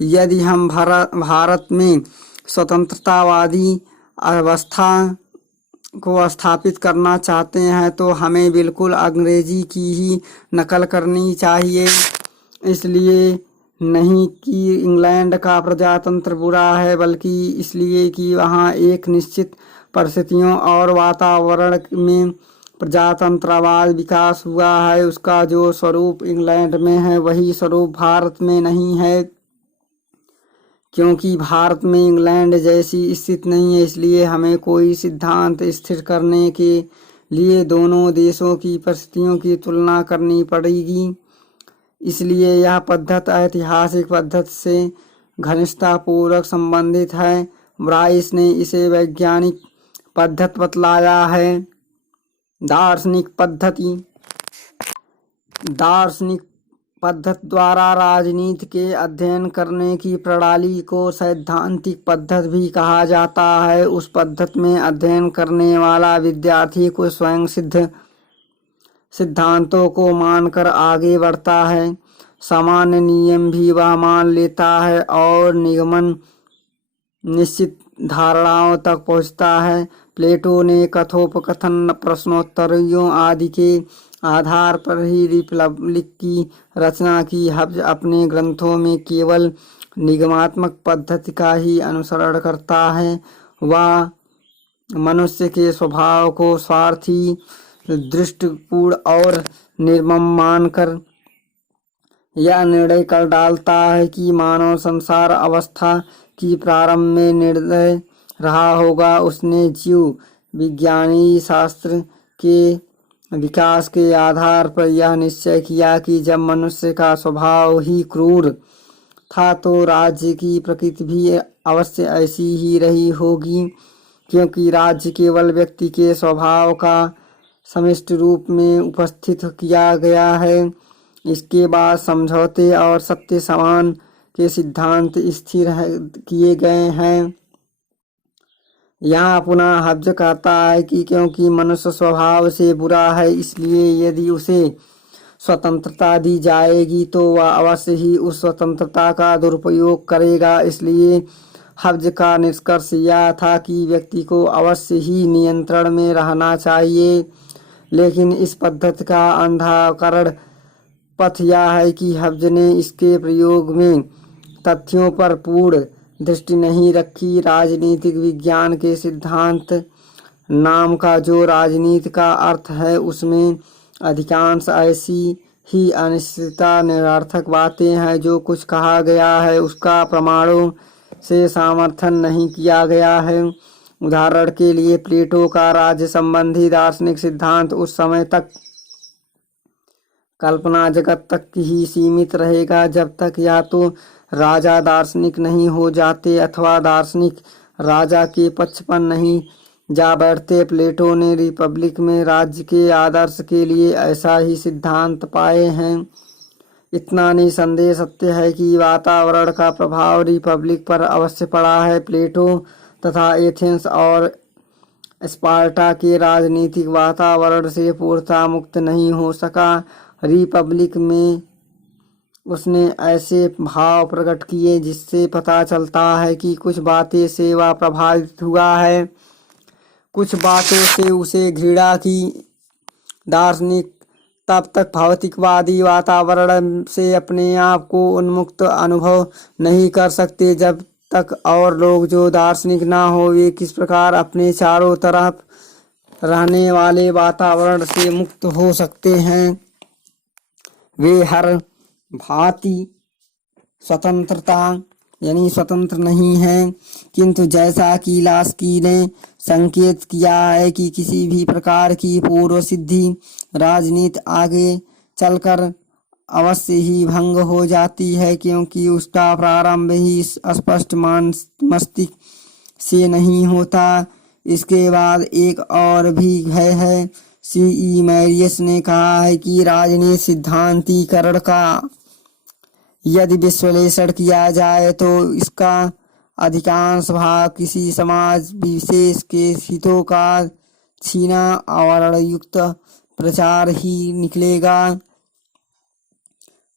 यदि हम भारत में स्वतंत्रतावादी अवस्था को स्थापित करना चाहते हैं तो हमें बिल्कुल अंग्रेजी की ही नकल करनी चाहिए। इसलिए नहीं कि इंग्लैंड का प्रजातंत्र बुरा है, बल्कि इसलिए कि वहाँ एक निश्चित परिस्थितियों और वातावरण में प्रजातंत्रवाद विकास हुआ है। उसका जो स्वरूप इंग्लैंड में है वही स्वरूप भारत में नहीं है, क्योंकि भारत में इंग्लैंड जैसी स्थिति नहीं है। इसलिए हमें कोई सिद्धांत स्थिर करने के लिए दोनों देशों की परिस्थितियों की तुलना करनी पड़ेगी। इसलिए यह पद्धति ऐतिहासिक पद्धति से घनिष्ठतापूर्वक संबंधित है। ब्राइस ने इसे वैज्ञानिक पद्धति बतलाया है। दार्शनिक पद्धति द्वारा राजनीति के अध्ययन करने की प्रणाली को सैद्धांतिक पद्धति भी कहा जाता है। उस पद्धति में अध्ययन करने वाला विद्यार्थी को स्वयं सिद्ध सिद्धांतों को मानकर आगे बढ़ता है, सामान्य नियम भी वह मान लेता है और निगमन निश्चित धारणाओं तक पहुँचता है। प्लेटो ने कथोपकथन, प्रश्नोत्तरियों आदि के आधार पर ही रिपब्लिक की रचना की। हब्स अपने ग्रंथों में केवल निगमात्मक पद्धति का ही अनुसरण करता है। वह मनुष्य के स्वभाव को स्वार्थी, दृष्टिपूर्ण और निर्मम मानकर यह निर्णय कर डालता है कि मानव संसार अवस्था की प्रारंभ में निर्दय रहा होगा। उसने जीव विज्ञानी शास्त्र के विकास के आधार पर यह निश्चय किया कि जब मनुष्य का स्वभाव ही क्रूर था तो राज्य की प्रकृति भी अवश्य ऐसी ही रही होगी, क्योंकि राज्य केवल व्यक्ति के स्वभाव का समष्टि रूप में उपस्थित किया गया है। इसके बाद समझौते और सत्य समान के सिद्धांत स्थिर किए गए हैं। यहाँ पुनः हब्स कहता है कि क्योंकि मनुष्य स्वभाव से बुरा है, इसलिए यदि उसे स्वतंत्रता दी जाएगी तो वह अवश्य ही उस स्वतंत्रता का दुरुपयोग करेगा। इसलिए हब्स का निष्कर्ष यह था कि व्यक्ति को अवश्य ही नियंत्रण में रहना चाहिए। लेकिन इस पद्धति का अंधाकरण पथ यह है कि हब्स ने इसके प्रयोग में तथ्यों पर पूर्ण दृष्टि नहीं रखी। राजनीतिक विज्ञान के सिद्धांत नाम का जो राजनीति का अर्थ है, उसमें अधिकांश ऐसी ही अनिश्चितता निरर्थक बातें हैं। जो कुछ कहा गया है उसका प्रमाणों से समर्थन नहीं किया गया है। उदाहरण के लिए प्लेटो का राज्य संबंधी दार्शनिक सिद्धांत उस समय तक कल्पना जगत तक ही सीमित रहेगा जब तक या तो राजा दार्शनिक नहीं हो जाते अथवा दार्शनिक राजा के पक्ष पर नहीं जा बैठते। प्लेटो ने रिपब्लिक में राज्य के आदर्श के लिए ऐसा ही सिद्धांत पाए हैं। इतना निसंदेह सत्य है कि वातावरण का प्रभाव रिपब्लिक पर अवश्य पड़ा है। प्लेटो तथा एथेंस और स्पार्टा के राजनीतिक वातावरण से पूर्णतः मुक्त नहीं हो सका। रिपब्लिक में उसने ऐसे भाव प्रकट किए जिससे पता चलता है कि कुछ बातें से वह प्रभावित हुआ है, कुछ बातों से उसे घृणा की। दार्शनिक तब तक भौतिकवादी वातावरण से अपने आप को उन्मुक्त अनुभव नहीं कर सकते जब तक और लोग जो दार्शनिक ना हो वे किस प्रकार अपने चारों तरफ रहने वाले वातावरण से मुक्त हो सकते हैं। वे हर भांति स्वतंत्रता यानी स्वतंत्र नहीं है, किंतु जैसा कि लास्की ने संकेत किया है कि किसी भी प्रकार की पूर्व सिद्धि राजनीति आगे चलकर अवश्य ही भंग हो जाती है, क्योंकि उसका प्रारंभ ही स्पष्ट मस्तिष्क से नहीं होता। इसके बाद एक और भी भय है। C.E. मैरियस ने कहा है कि राजनीति सिद्धांतीकरण का यदि विश्लेषण किया जाए तो इसका अधिकांश भाग किसी समाज विशेष के हितों का छीना और युक्त प्रचार ही निकलेगा।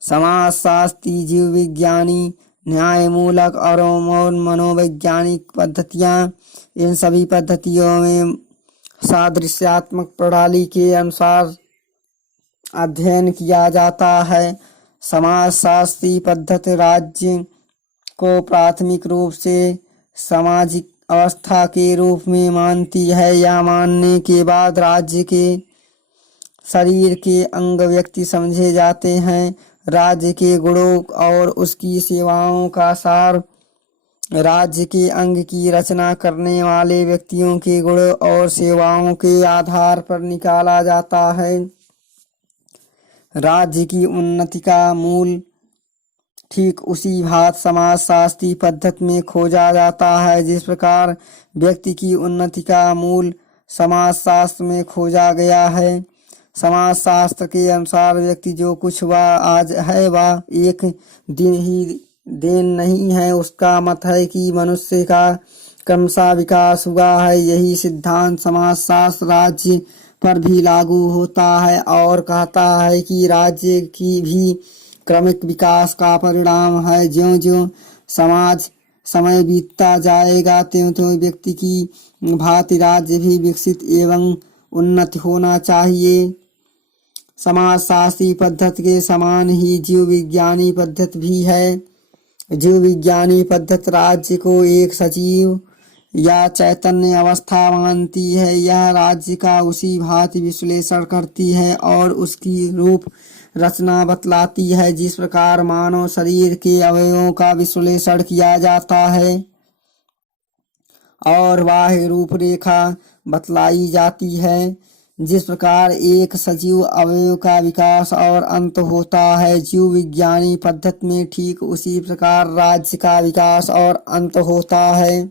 समाजशास्त्री, जीव विज्ञानी, न्यायमूलक और मनोवैज्ञानिक पद्धतियाँ, इन सभी पद्धतियों में सादृश्यात्मक प्रणाली के अनुसार अध्ययन किया जाता है। समाजशास्त्री पद्धति राज्य को प्राथमिक रूप से सामाजिक अवस्था के रूप में मानती है। यह मानने के बाद राज्य के शरीर के अंग व्यक्ति समझे जाते हैं। राज्य के गुणों और उसकी सेवाओं का सार राज्य के अंग की रचना करने वाले व्यक्तियों के गुण और सेवाओं के आधार पर निकाला जाता है। राज्य की उन्नति का मूल ठीक उसी भांति समाजशास्त्री पद्धति में खोजा जाता है जिस प्रकार व्यक्ति की उन्नति का मूल समाजशास्त्र में खोजा गया है। समाजशास्त्र के अनुसार व्यक्ति जो कुछ वह आज है वह एक दिन ही देन नहीं है। उसका मत है कि मनुष्य का क्रमशः विकास हुआ है। यही सिद्धांत समाजशास्त्र राज्य पर भी लागू होता है और कहता है कि राज्य की भी क्रमिक विकास का परिणाम है। ज्यों ज्यों समाज समय बीतता जाएगा त्यों त्यों व्यक्ति की भांति राज्य भी विकसित एवं उन्नत होना चाहिए। समाजशास्त्री पद्धति के समान ही जीव विज्ञानी पद्धति भी है। जीव विज्ञानी पद्धति राज्य को एक सजीव या चैतन्य अवस्था मानती है। यह राज्य का उसी भांति विश्लेषण करती है और उसकी रूप रचना बतलाती है जिस प्रकार मानव शरीर के अवयवों का विश्लेषण किया जाता है और बाह्य रूपरेखा बतलाई जाती है। जिस प्रकार एक सजीव अवयव का विकास और अंत होता है, जीव विज्ञानी पद्धति में ठीक उसी प्रकार राज्य का विकास और अंत होता है।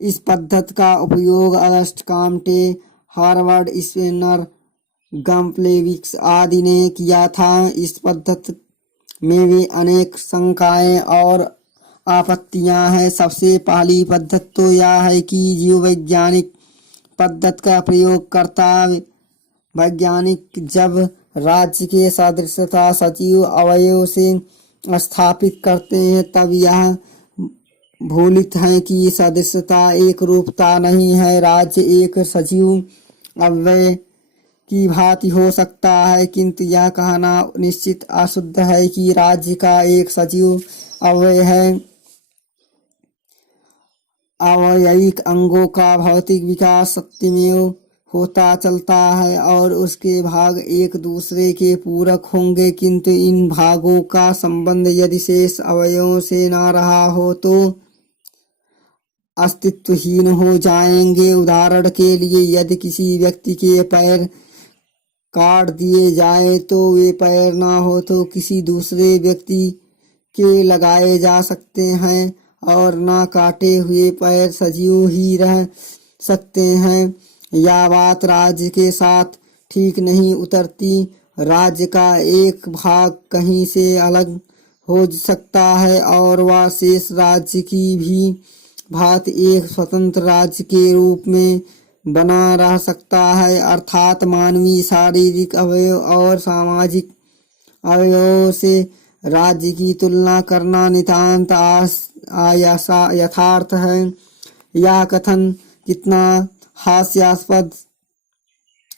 इस पद्धति का उपयोग अगस्ट काम्टे, हार्वर्ड स्पिनर, गम्पलेविक्स आदि ने किया था। इस पद्धति में भी अनेक शंकाएं और आपत्तियां हैं। सबसे पहली पद्धति तो यह है कि जीव वैज्ञानिक पद्धति का प्रयोग करता वैज्ञानिक जब राज्य के सदृशता सजीव अवयव से स्थापित करते हैं तब यह भूलित है कि सदृशता एक रूपता नहीं है। राज्य एक सजीव अवयव की भांति हो सकता है किंतु यह कहना निश्चित अशुद्ध है कि राज्य का एक सजीव अवयव है। अवयविक अंगों का भौतिक विकास सत्यमेव होता चलता है और उसके भाग एक दूसरे के पूरक होंगे किंतु इन भागों का संबंध यदि शेष अवयवों से न रहा हो तो अस्तित्वहीन हो जाएंगे। उदाहरण के लिए यदि किसी व्यक्ति के पैर काट दिए जाए तो वे पैर ना हो तो किसी दूसरे व्यक्ति के लगाए जा सकते हैं और ना काटे हुए पैर सजीव ही रह सकते हैं। यह बात राज्य के साथ ठीक नहीं उतरती। राज्य का एक भाग कहीं से अलग हो सकता है और वह शेष राज्य की भी भांति एक स्वतंत्र राज्य के रूप में बना रह सकता है। अर्थात मानवीय शारीरिक अवयव और सामाजिक अवयवों से राज्य की तुलना करना नितांत यथार्थ है। यह कथन कितना हास्यास्पद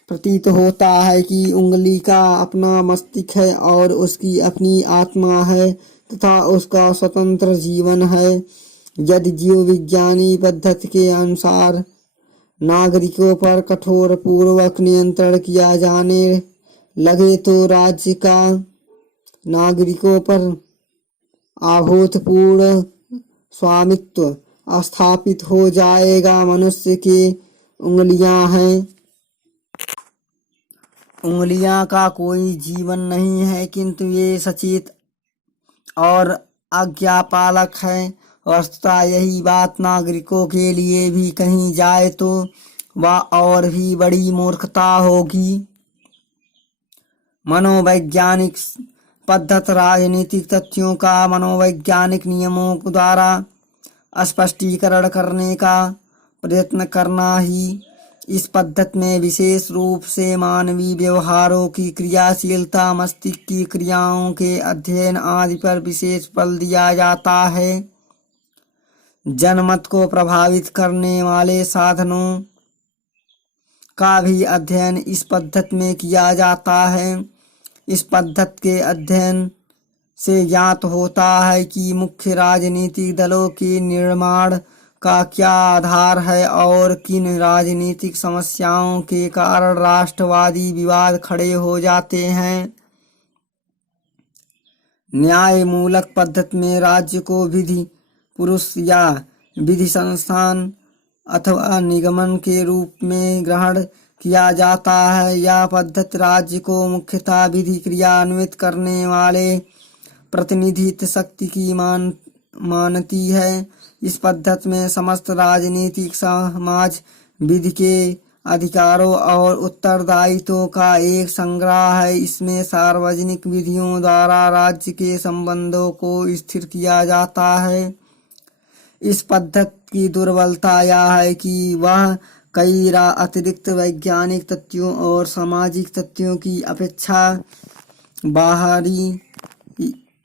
प्रतीत होता है कि उंगली का अपना मस्तिष्क है और उसकी अपनी आत्मा है तथा उसका स्वतंत्र जीवन है। यदि जीव विज्ञानी पद्धति के अनुसार नागरिकों पर कठोर पूर्वक नियंत्रण किया जाने लगे तो राज्य का नागरिकों पर अभूतपूर्व स्वामित्व स्थापित हो जाएगा। मनुष्य के उंगलियां हैं। उंगलियां का कोई जीवन नहीं है किंतु ये सचेत और आज्ञापालक है। वस्तुतः यही बात नागरिकों के लिए भी कही जाए तो वह और भी बड़ी मूर्खता होगी। मनोवैज्ञानिक पद्धति राजनीतिक तथ्यों का मनोवैज्ञानिक नियमों द्वारा स्पष्टीकरण करने का प्रयत्न करना ही इस पद्धति में विशेष रूप से मानवीय व्यवहारों की क्रियाशीलता, मस्तिष्क की क्रियाओं के अध्ययन आदि पर विशेष बल दिया जाता है। जनमत को प्रभावित करने वाले साधनों का भी अध्ययन इस पद्धति में किया जाता है। इस पद्धति के अध्ययन से ज्ञात होता है कि मुख्य राजनीतिक दलों के निर्माण का क्या आधार है और किन राजनीतिक समस्याओं के कारण राष्ट्रवादी विवाद खड़े हो जाते हैं। न्याय मूलक पद्धति में राज्य को विधि पुरुष या विधि संस्थान अथवा निगमन के रूप में ग्रहण किया जाता है। यह पद्धति राज्य को मुख्यतः विधि क्रियान्वित करने वाले प्रतिनिधित्व शक्ति की मानती है। इस पद्धति में समस्त राजनीतिक समाज विधि के अधिकारों और उत्तरदायित्वों का एक संग्रह है। इसमें सार्वजनिक विधियों द्वारा राज्य के संबंधों को स्थिर किया जाता है। इस पद्धति की दुर्बलता यह है कि वह कई अतिरिक्त वैज्ञानिक तथ्यों और सामाजिक तथ्यों की अपेक्षा बाहरी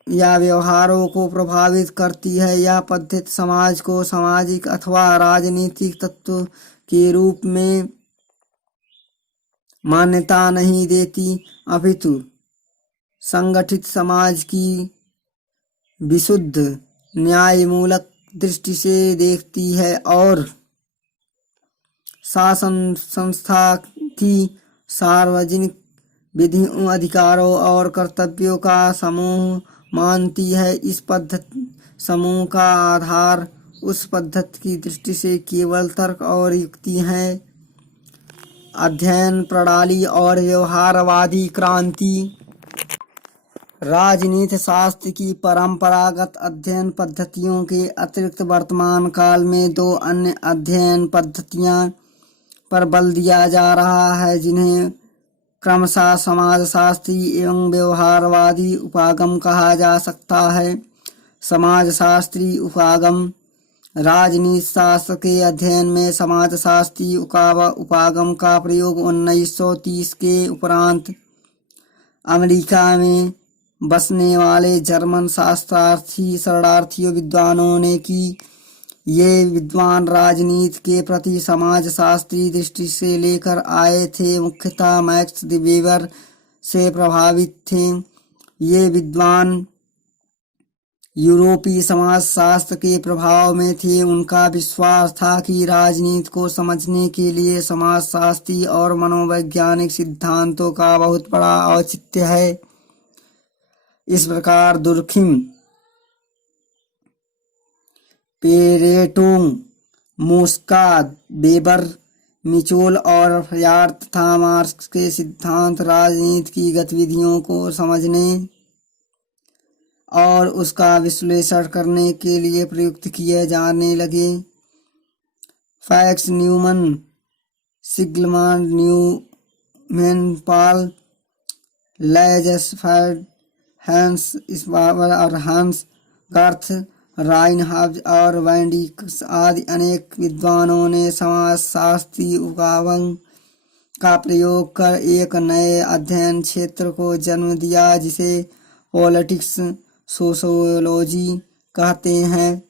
या व्यवहारों को प्रभावित करती है। यह पद्धति समाज को सामाजिक अथवा राजनीतिक तत्व के रूप में मान्यता नहीं देती, अपितु संगठित समाज की विशुद्ध न्यायमूलक दृष्टि से देखती है और शासन संस्था की सार्वजनिक विधियों, अधिकारों और कर्तव्यों का समूह मानती है। इस पद्धति समूह का आधार उस पद्धति की दृष्टि से केवल तर्क और युक्ति है। अध्ययन प्रणाली और व्यवहारवादी क्रांति। राजनीति शास्त्र की परंपरागत अध्ययन पद्धतियों के अतिरिक्त वर्तमान काल में दो अन्य अध्ययन पद्धतियां पर बल दिया जा रहा है, जिन्हें क्रमशः समाजशास्त्री एवं व्यवहारवादी उपागम कहा जा सकता है। समाजशास्त्री उपागम। राजनीति शास्त्र के अध्ययन में समाजशास्त्री उपागम का प्रयोग 1930 के उपरांत अमेरिका में बसने वाले जर्मन शास्त्रार्थी शरणार्थी विद्वानों ने की। ये विद्वान राजनीति के प्रति समाजशास्त्री दृष्टि से लेकर आए थे, मुख्यतः मैक्स वेबर से प्रभावित थे। ये विद्वान यूरोपीय समाजशास्त्र के प्रभाव में थे। उनका विश्वास था कि राजनीति को समझने के लिए समाजशास्त्री और मनोवैज्ञानिक सिद्धांतों का बहुत बड़ा औचित्य है। इस प्रकार Durkheim, Pareto, Mosca, weber, Mitchell और फ्यार तथा मार्क्स के सिद्धांत राजनीति की गतिविधियों को समझने और उसका विश्लेषण करने के लिए प्रयुक्त किए जाने लगे। फैक्स, Neumann, Sigmund Neumann, Paul Lazarsfeld, Hans Speier और हंस गर्थ, राइनहार्ड और वैंडिक्स आदि अनेक विद्वानों ने समाजशास्त्री उपागम का प्रयोग कर एक नए अध्ययन क्षेत्र को जन्म दिया, जिसे पॉलिटिक्स सोशियोलॉजी कहते हैं।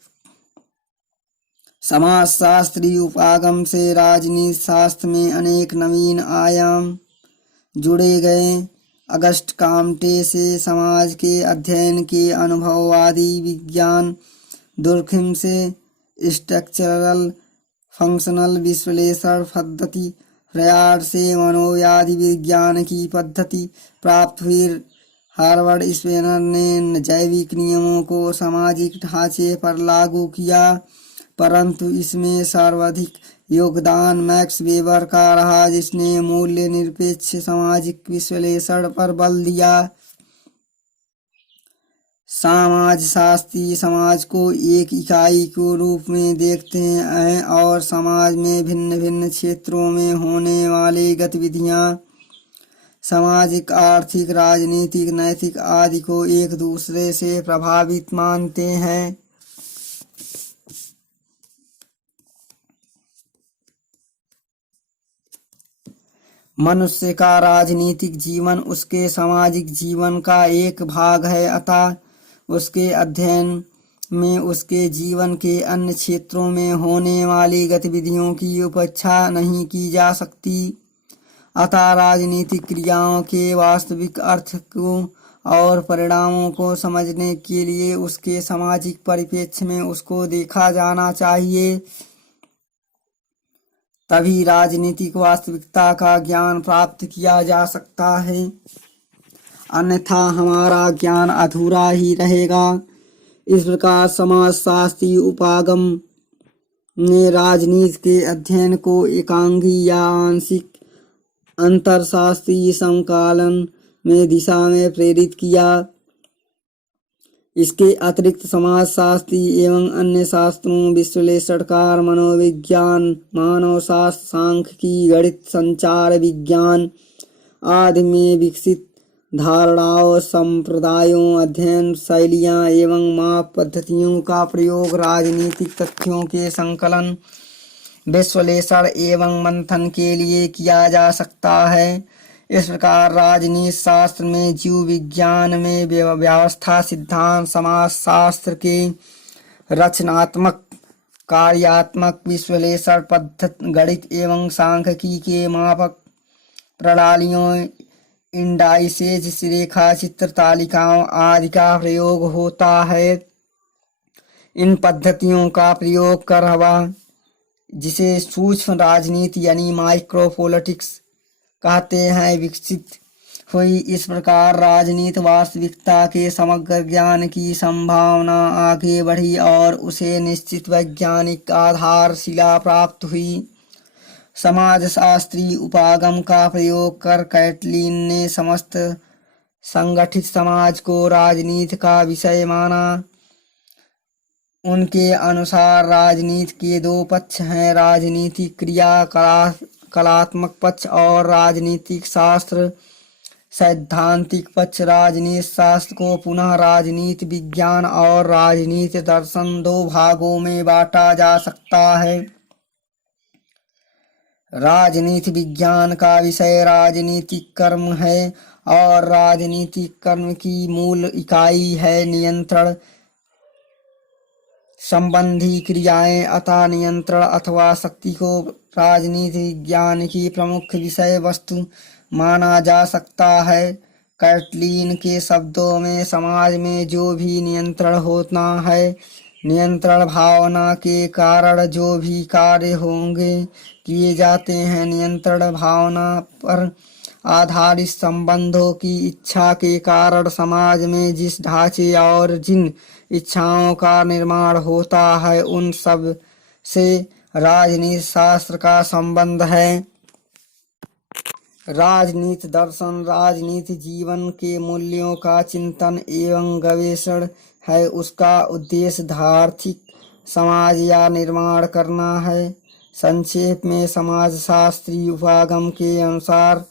समाजशास्त्री उपागम से राजनीति शास्त्र में अनेक नवीन आयाम जुड़े गए। अगस्ट काम्टे से समाज के अध्ययन के अनुभववादी विज्ञान, दुर्खिम से स्ट्रक्चरल फंक्शनल विश्लेषण पद्धति, फ्रायड से मनोव्याधि विज्ञान की पद्धति प्राप्त हुई। हार्वर्ड स्पेनर ने जैविक नियमों को सामाजिक ढांचे पर लागू किया, परंतु इसमें सर्वाधिक योगदान मैक्स वेबर का रहा, जिसने मूल्य निरपेक्ष सामाजिक विश्लेषण पर बल दिया। समाजशास्त्री समाज को एक इकाई के रूप में देखते हैं और समाज में भिन्न भिन्न क्षेत्रों में होने वाली गतिविधियां सामाजिक, आर्थिक, राजनीतिक, नैतिक आदि को एक दूसरे से प्रभावित मानते हैं। मनुष्य का राजनीतिक जीवन उसके सामाजिक जीवन का एक भाग है, अतः उसके अध्ययन में उसके जीवन के अन्य क्षेत्रों में होने वाली गतिविधियों की उपेक्षा नहीं की जा सकती। अतः राजनीतिक क्रियाओं के वास्तविक अर्थ को और परिणामों को समझने के लिए उसके सामाजिक परिप्रेक्ष्य में उसको देखा जाना चाहिए। तभी राजनीतिक वास्तविकता का ज्ञान प्राप्त किया जा सकता है, अन्यथा हमारा ज्ञान अधूरा ही रहेगा। इस प्रकार समाजशास्त्री उपागम ने राजनीति के अध्ययन को एकांगी या आंशिक अंतरशास्त्रीय समकालन में दिशा में प्रेरित किया। इसके अतिरिक्त समाजशास्त्री एवं अन्य शास्त्रों विश्लेषणकार, मनोविज्ञान, मानव शास्त्र, सांख्यिकी, गणित, संचार विज्ञान आदि में विकसित धारणाओं, संप्रदायों, अध्ययन शैलियाँ एवं माप पद्धतियों का प्रयोग राजनीतिक तथ्यों के संकलन, विश्लेषण एवं मंथन के लिए किया जा सकता है। इस प्रकार राजनीति शास्त्र में जीव विज्ञान में व्यवस्था सिद्धांत, समाजशास्त्र के रचनात्मक, कार्यात्मक, विश्लेषण पद्धति, गणित एवं सांख्यिकी के मापक प्रणालियों, इंडाइसेज, रेखा चित्र, तालिकाओं आदि का प्रयोग होता है। इन पद्धतियों का प्रयोग कर वह जिसे सूक्ष्म राजनीति यानी माइक्रोपॉलिटिक्स कहते हैं विकसित हुई। इस प्रकार राजनीति वास्तविकता के समग्र ज्ञान की संभावना आगे बढ़ी और उसे निश्चित वैज्ञानिक आधारशिला प्राप्त हुई। समाजशास्त्री उपागम का प्रयोग कर कैटलीन ने समस्त संगठित समाज को राजनीति का विषय माना। उनके अनुसार राजनीति के दो पक्ष हैं, राजनीतिक क्रिया कलात्मक पक्ष और राजनीतिक शास्त्र सैद्धांतिक पक्ष। राजनीति शास्त्र को पुनः राजनीति विज्ञान और राजनीति दर्शन दो भागों में बांटा जा सकता है। राजनीति विज्ञान का विषय राजनीतिक कर्म है और राजनीतिक कर्म की मूल इकाई है नियंत्रण संबंधी क्रियाएं। अतः नियंत्रण अथवा शक्ति को राजनीति विज्ञान की प्रमुख विषय वस्तु माना जा सकता है। कैटलीन के शब्दों में समाज में जो भी नियंत्रण होता है, नियंत्रण भावना के कारण जो भी कार्य होंगे किए जाते हैं, नियंत्रण भावना पर आधारित संबंधों की इच्छा के कारण समाज में जिस ढांचे और जिन इच्छाओं का निर्माण होता है, उन सब से राजनीति शास्त्र का संबंध है। राजनीति दर्शन राजनीति जीवन के मूल्यों का चिंतन एवं गवेषण है। उसका उद्देश्य आर्थिक समाज या निर्माण करना है। संक्षेप में समाजशास्त्री उपागम के अनुसार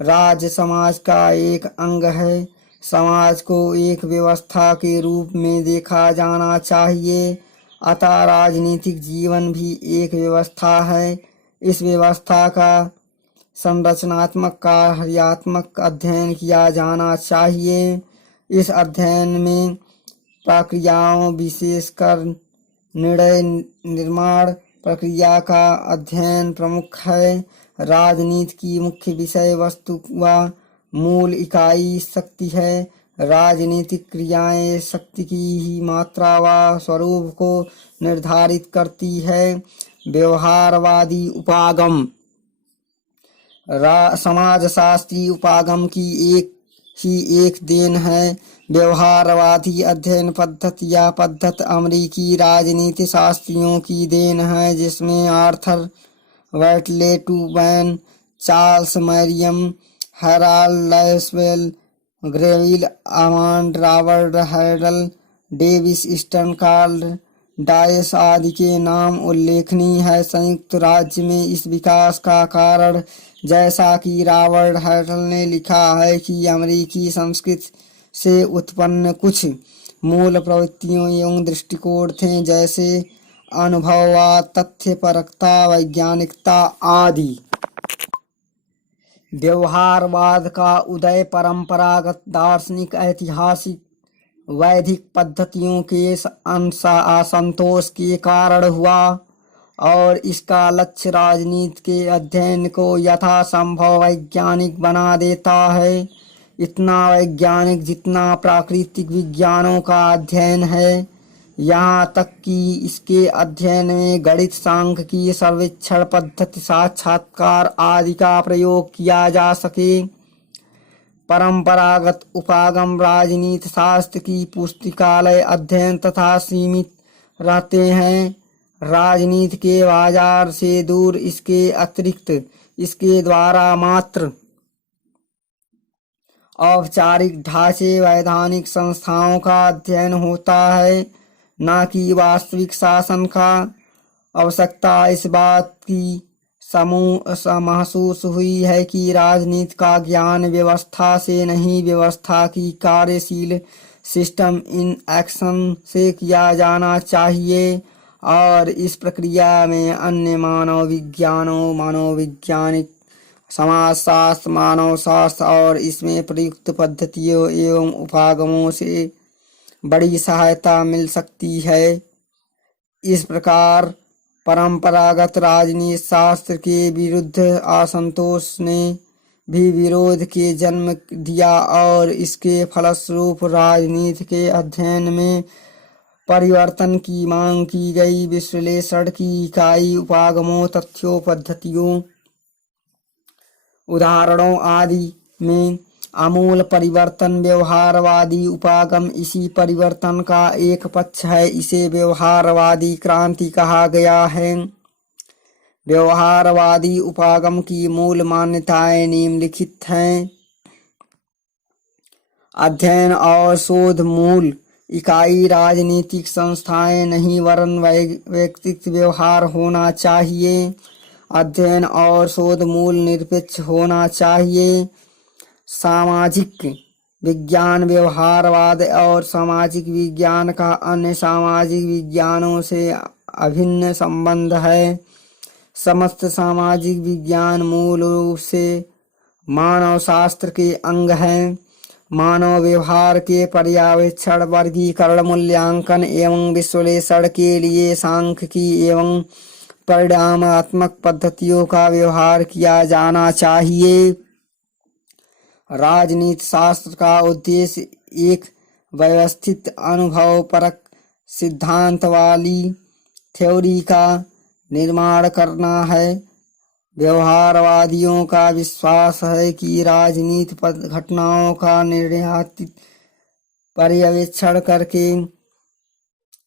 राज्य समाज का एक अंग है। समाज को एक व्यवस्था के रूप में देखा जाना चाहिए। अतः राजनीतिक जीवन भी एक व्यवस्था है। इस व्यवस्था का संरचनात्मक कार्यात्मक अध्ययन किया जाना चाहिए। इस अध्ययन में प्रक्रियाओं विशेषकर निर्णय निर्माण प्रक्रिया का अध्ययन प्रमुख है। राजनीति की मुख्य विषय वस्तु व मूल इकाई शक्ति है। राजनीतिक क्रियाएं शक्ति की ही मात्रा व स्वरूप को निर्धारित करती है। व्यवहारवादी उपागम समाजशास्त्री उपागम की एक देन है। व्यवहारवादी अध्ययन पद्धति या पद्धति अमेरिकी राजनीति शास्त्रियों की देन है, जिसमें Arthur Bentley Truman, Charles Merriam, Harold Lasswell, Gabriel Almond, Robert हैडल, डेविस ईस्टर्न, कार्ल डायस आदि के नाम उल्लेखनीय है। संयुक्त राज्य में इस विकास का कारण, जैसा कि रॉबर्ट हैडल ने लिखा है, कि अमेरिकी संस्कृति से उत्पन्न कुछ मूल प्रवृत्तियों एवं दृष्टिकोण थे, जैसे अनुभववाद, तथ्यपरकता, वैज्ञानिकता आदि। व्यवहारवाद का उदय परंपरागत दार्शनिक ऐतिहासिक वैदिक पद्धतियों के असंतोष के कारण हुआ और इसका लक्ष्य राजनीति के अध्ययन को यथासंभव वैज्ञानिक बना देता है। इतना वैज्ञानिक जितना प्राकृतिक विज्ञानों का अध्ययन है, यहाँ तक कि इसके अध्ययन में गणित, सांख्यिकी, सर्वेक्षण पद्धति, साक्षात्कार आदि का प्रयोग किया जा सके। परंपरागत उपागम राजनीति शास्त्र की पुस्तकालय अध्ययन तथा सीमित रहते हैं। राजनीति के बाजार से दूर इसके अतिरिक्त इसके द्वारा मात्र औपचारिक ढांचे, वैधानिक संस्थाओं का अध्ययन होता है, न कि वास्तविक शासन का। आवश्यकता इस बात की महसूस हुई है कि राजनीति का ज्ञान व्यवस्था से नहीं, व्यवस्था की कार्यशील सिस्टम इन एक्शन से किया जाना चाहिए। और इस प्रक्रिया में अन्य मानव विज्ञानों, मनोवैज्ञानिक, समाजशास्त्र, मानव शास्त्र और इसमें प्रयुक्त पद्धतियों एवं उपागमों से बड़ी सहायता मिल सकती है। इस प्रकार परंपरागत राजनीति शास्त्र के विरुद्ध असंतोष ने भी विरोध के जन्म दिया और इसके फलस्वरूप राजनीति के अध्ययन में परिवर्तन की मांग की गई। विश्लेषण की इकाई उपागमों, तथ्यों, पद्धतियों, उदाहरणों आदि में आमूल परिवर्तन। व्यवहारवादी उपागम इसी परिवर्तन का एक पक्ष है। इसे व्यवहारवादी क्रांति कहा गया है। व्यवहारवादी उपागम की मूल मान्यताएं निम्नलिखित हैं। अध्ययन और शोध मूल इकाई राजनीतिक संस्थाएं नहीं वरन व्यक्तिगत व्यवहार होना चाहिए। अध्ययन और शोध मूल निरपेक्ष होना चाहिए। सामाजिक विज्ञान व्यवहारवाद और सामाजिक विज्ञान का अन्य सामाजिक विज्ञानों से अभिन्न संबंध है। समस्त सामाजिक विज्ञान मूल रूप से मानव शास्त्र के अंग हैं। मानव व्यवहार के पर्यवेक्षण, वर्गीकरण, मूल्यांकन एवं विश्लेषण के लिए सांख्यिकी एवं परिणामात्मक पद्धतियों का व्यवहार किया जाना चाहिए। राजनीति शास्त्र का उद्देश्य एक व्यवस्थित, अनुभवपरक, सिद्धांत वाली थ्योरी का निर्माण करना है। व्यवहारवादियों का विश्वास है कि राजनीति घटनाओं का निर्णयात्मक पर्यवेक्षण करके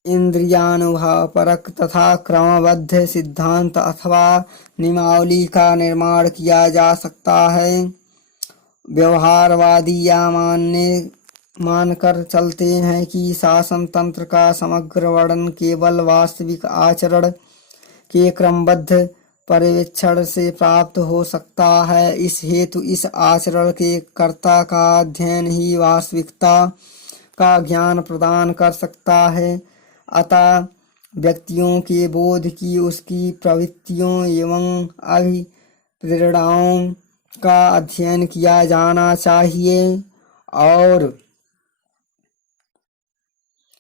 इंद्रियानुभवपरक तथा क्रमबद्ध सिद्धांत अथवा नियमावली का निर्माण किया जा सकता है। व्यवहारवादी या मानकर चलते हैं कि शासन तंत्र का समग्र वर्णन केवल वास्तविक आचरण के क्रमबद्ध पर्यवेक्षण से प्राप्त हो सकता है। इस हेतु इस आचरण के कर्ता का अध्ययन ही वास्तविकता का ज्ञान प्रदान कर सकता है। अतः व्यक्तियों के बोध की उसकी प्रवृत्तियों एवं अभिप्रेरणाओं का अध्ययन किया जाना चाहिए और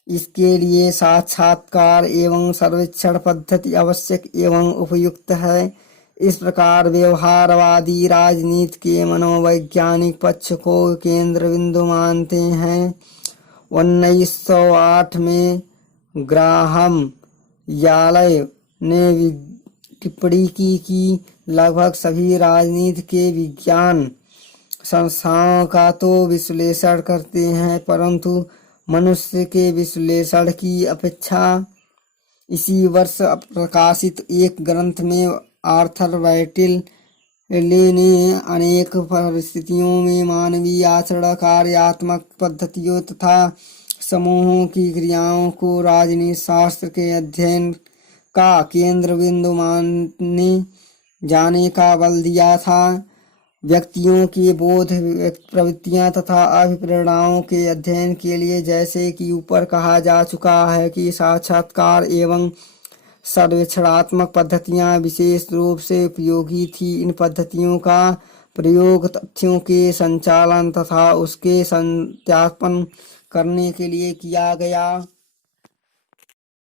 इसके लिए साक्षात्कार एवं सर्वेक्षण पद्धति आवश्यक एवं उपयुक्त है। इस प्रकार व्यवहारवादी राजनीति के मनोवैज्ञानिक पक्ष को केंद्र बिंदु मानते हैं। 1908 में ग्राहम यालय ने टिप्पणी की कि लगभग सभी राजनीति के विज्ञान संस्थाओं का तो विश्लेषण करते हैं, परंतु मनुष्य के विश्लेषण की अपेक्षा इसी वर्ष प्रकाशित एक ग्रंथ में आर्थर बैटेल ने अनेक परिस्थितियों में मानवीय आचरण, कार्यात्मक पद्धतियों तथा समूहों की क्रियाओं को राजनीति शास्त्र के अध्ययन का केंद्र बिंदु माने जाने का बल दिया था। व्यक्तियों के बोध, प्रवृत्तियां तथा अभिप्रेरणाओं के अध्ययन के लिए, जैसे कि ऊपर कहा जा चुका है कि साक्षात्कार एवं सर्वेक्षणात्मक पद्धतियां विशेष रूप से उपयोगी थी। इन पद्धतियों का प्रयोग तथ्यों के संचालन तथा उसके सत्यापन करने के लिए किया गया।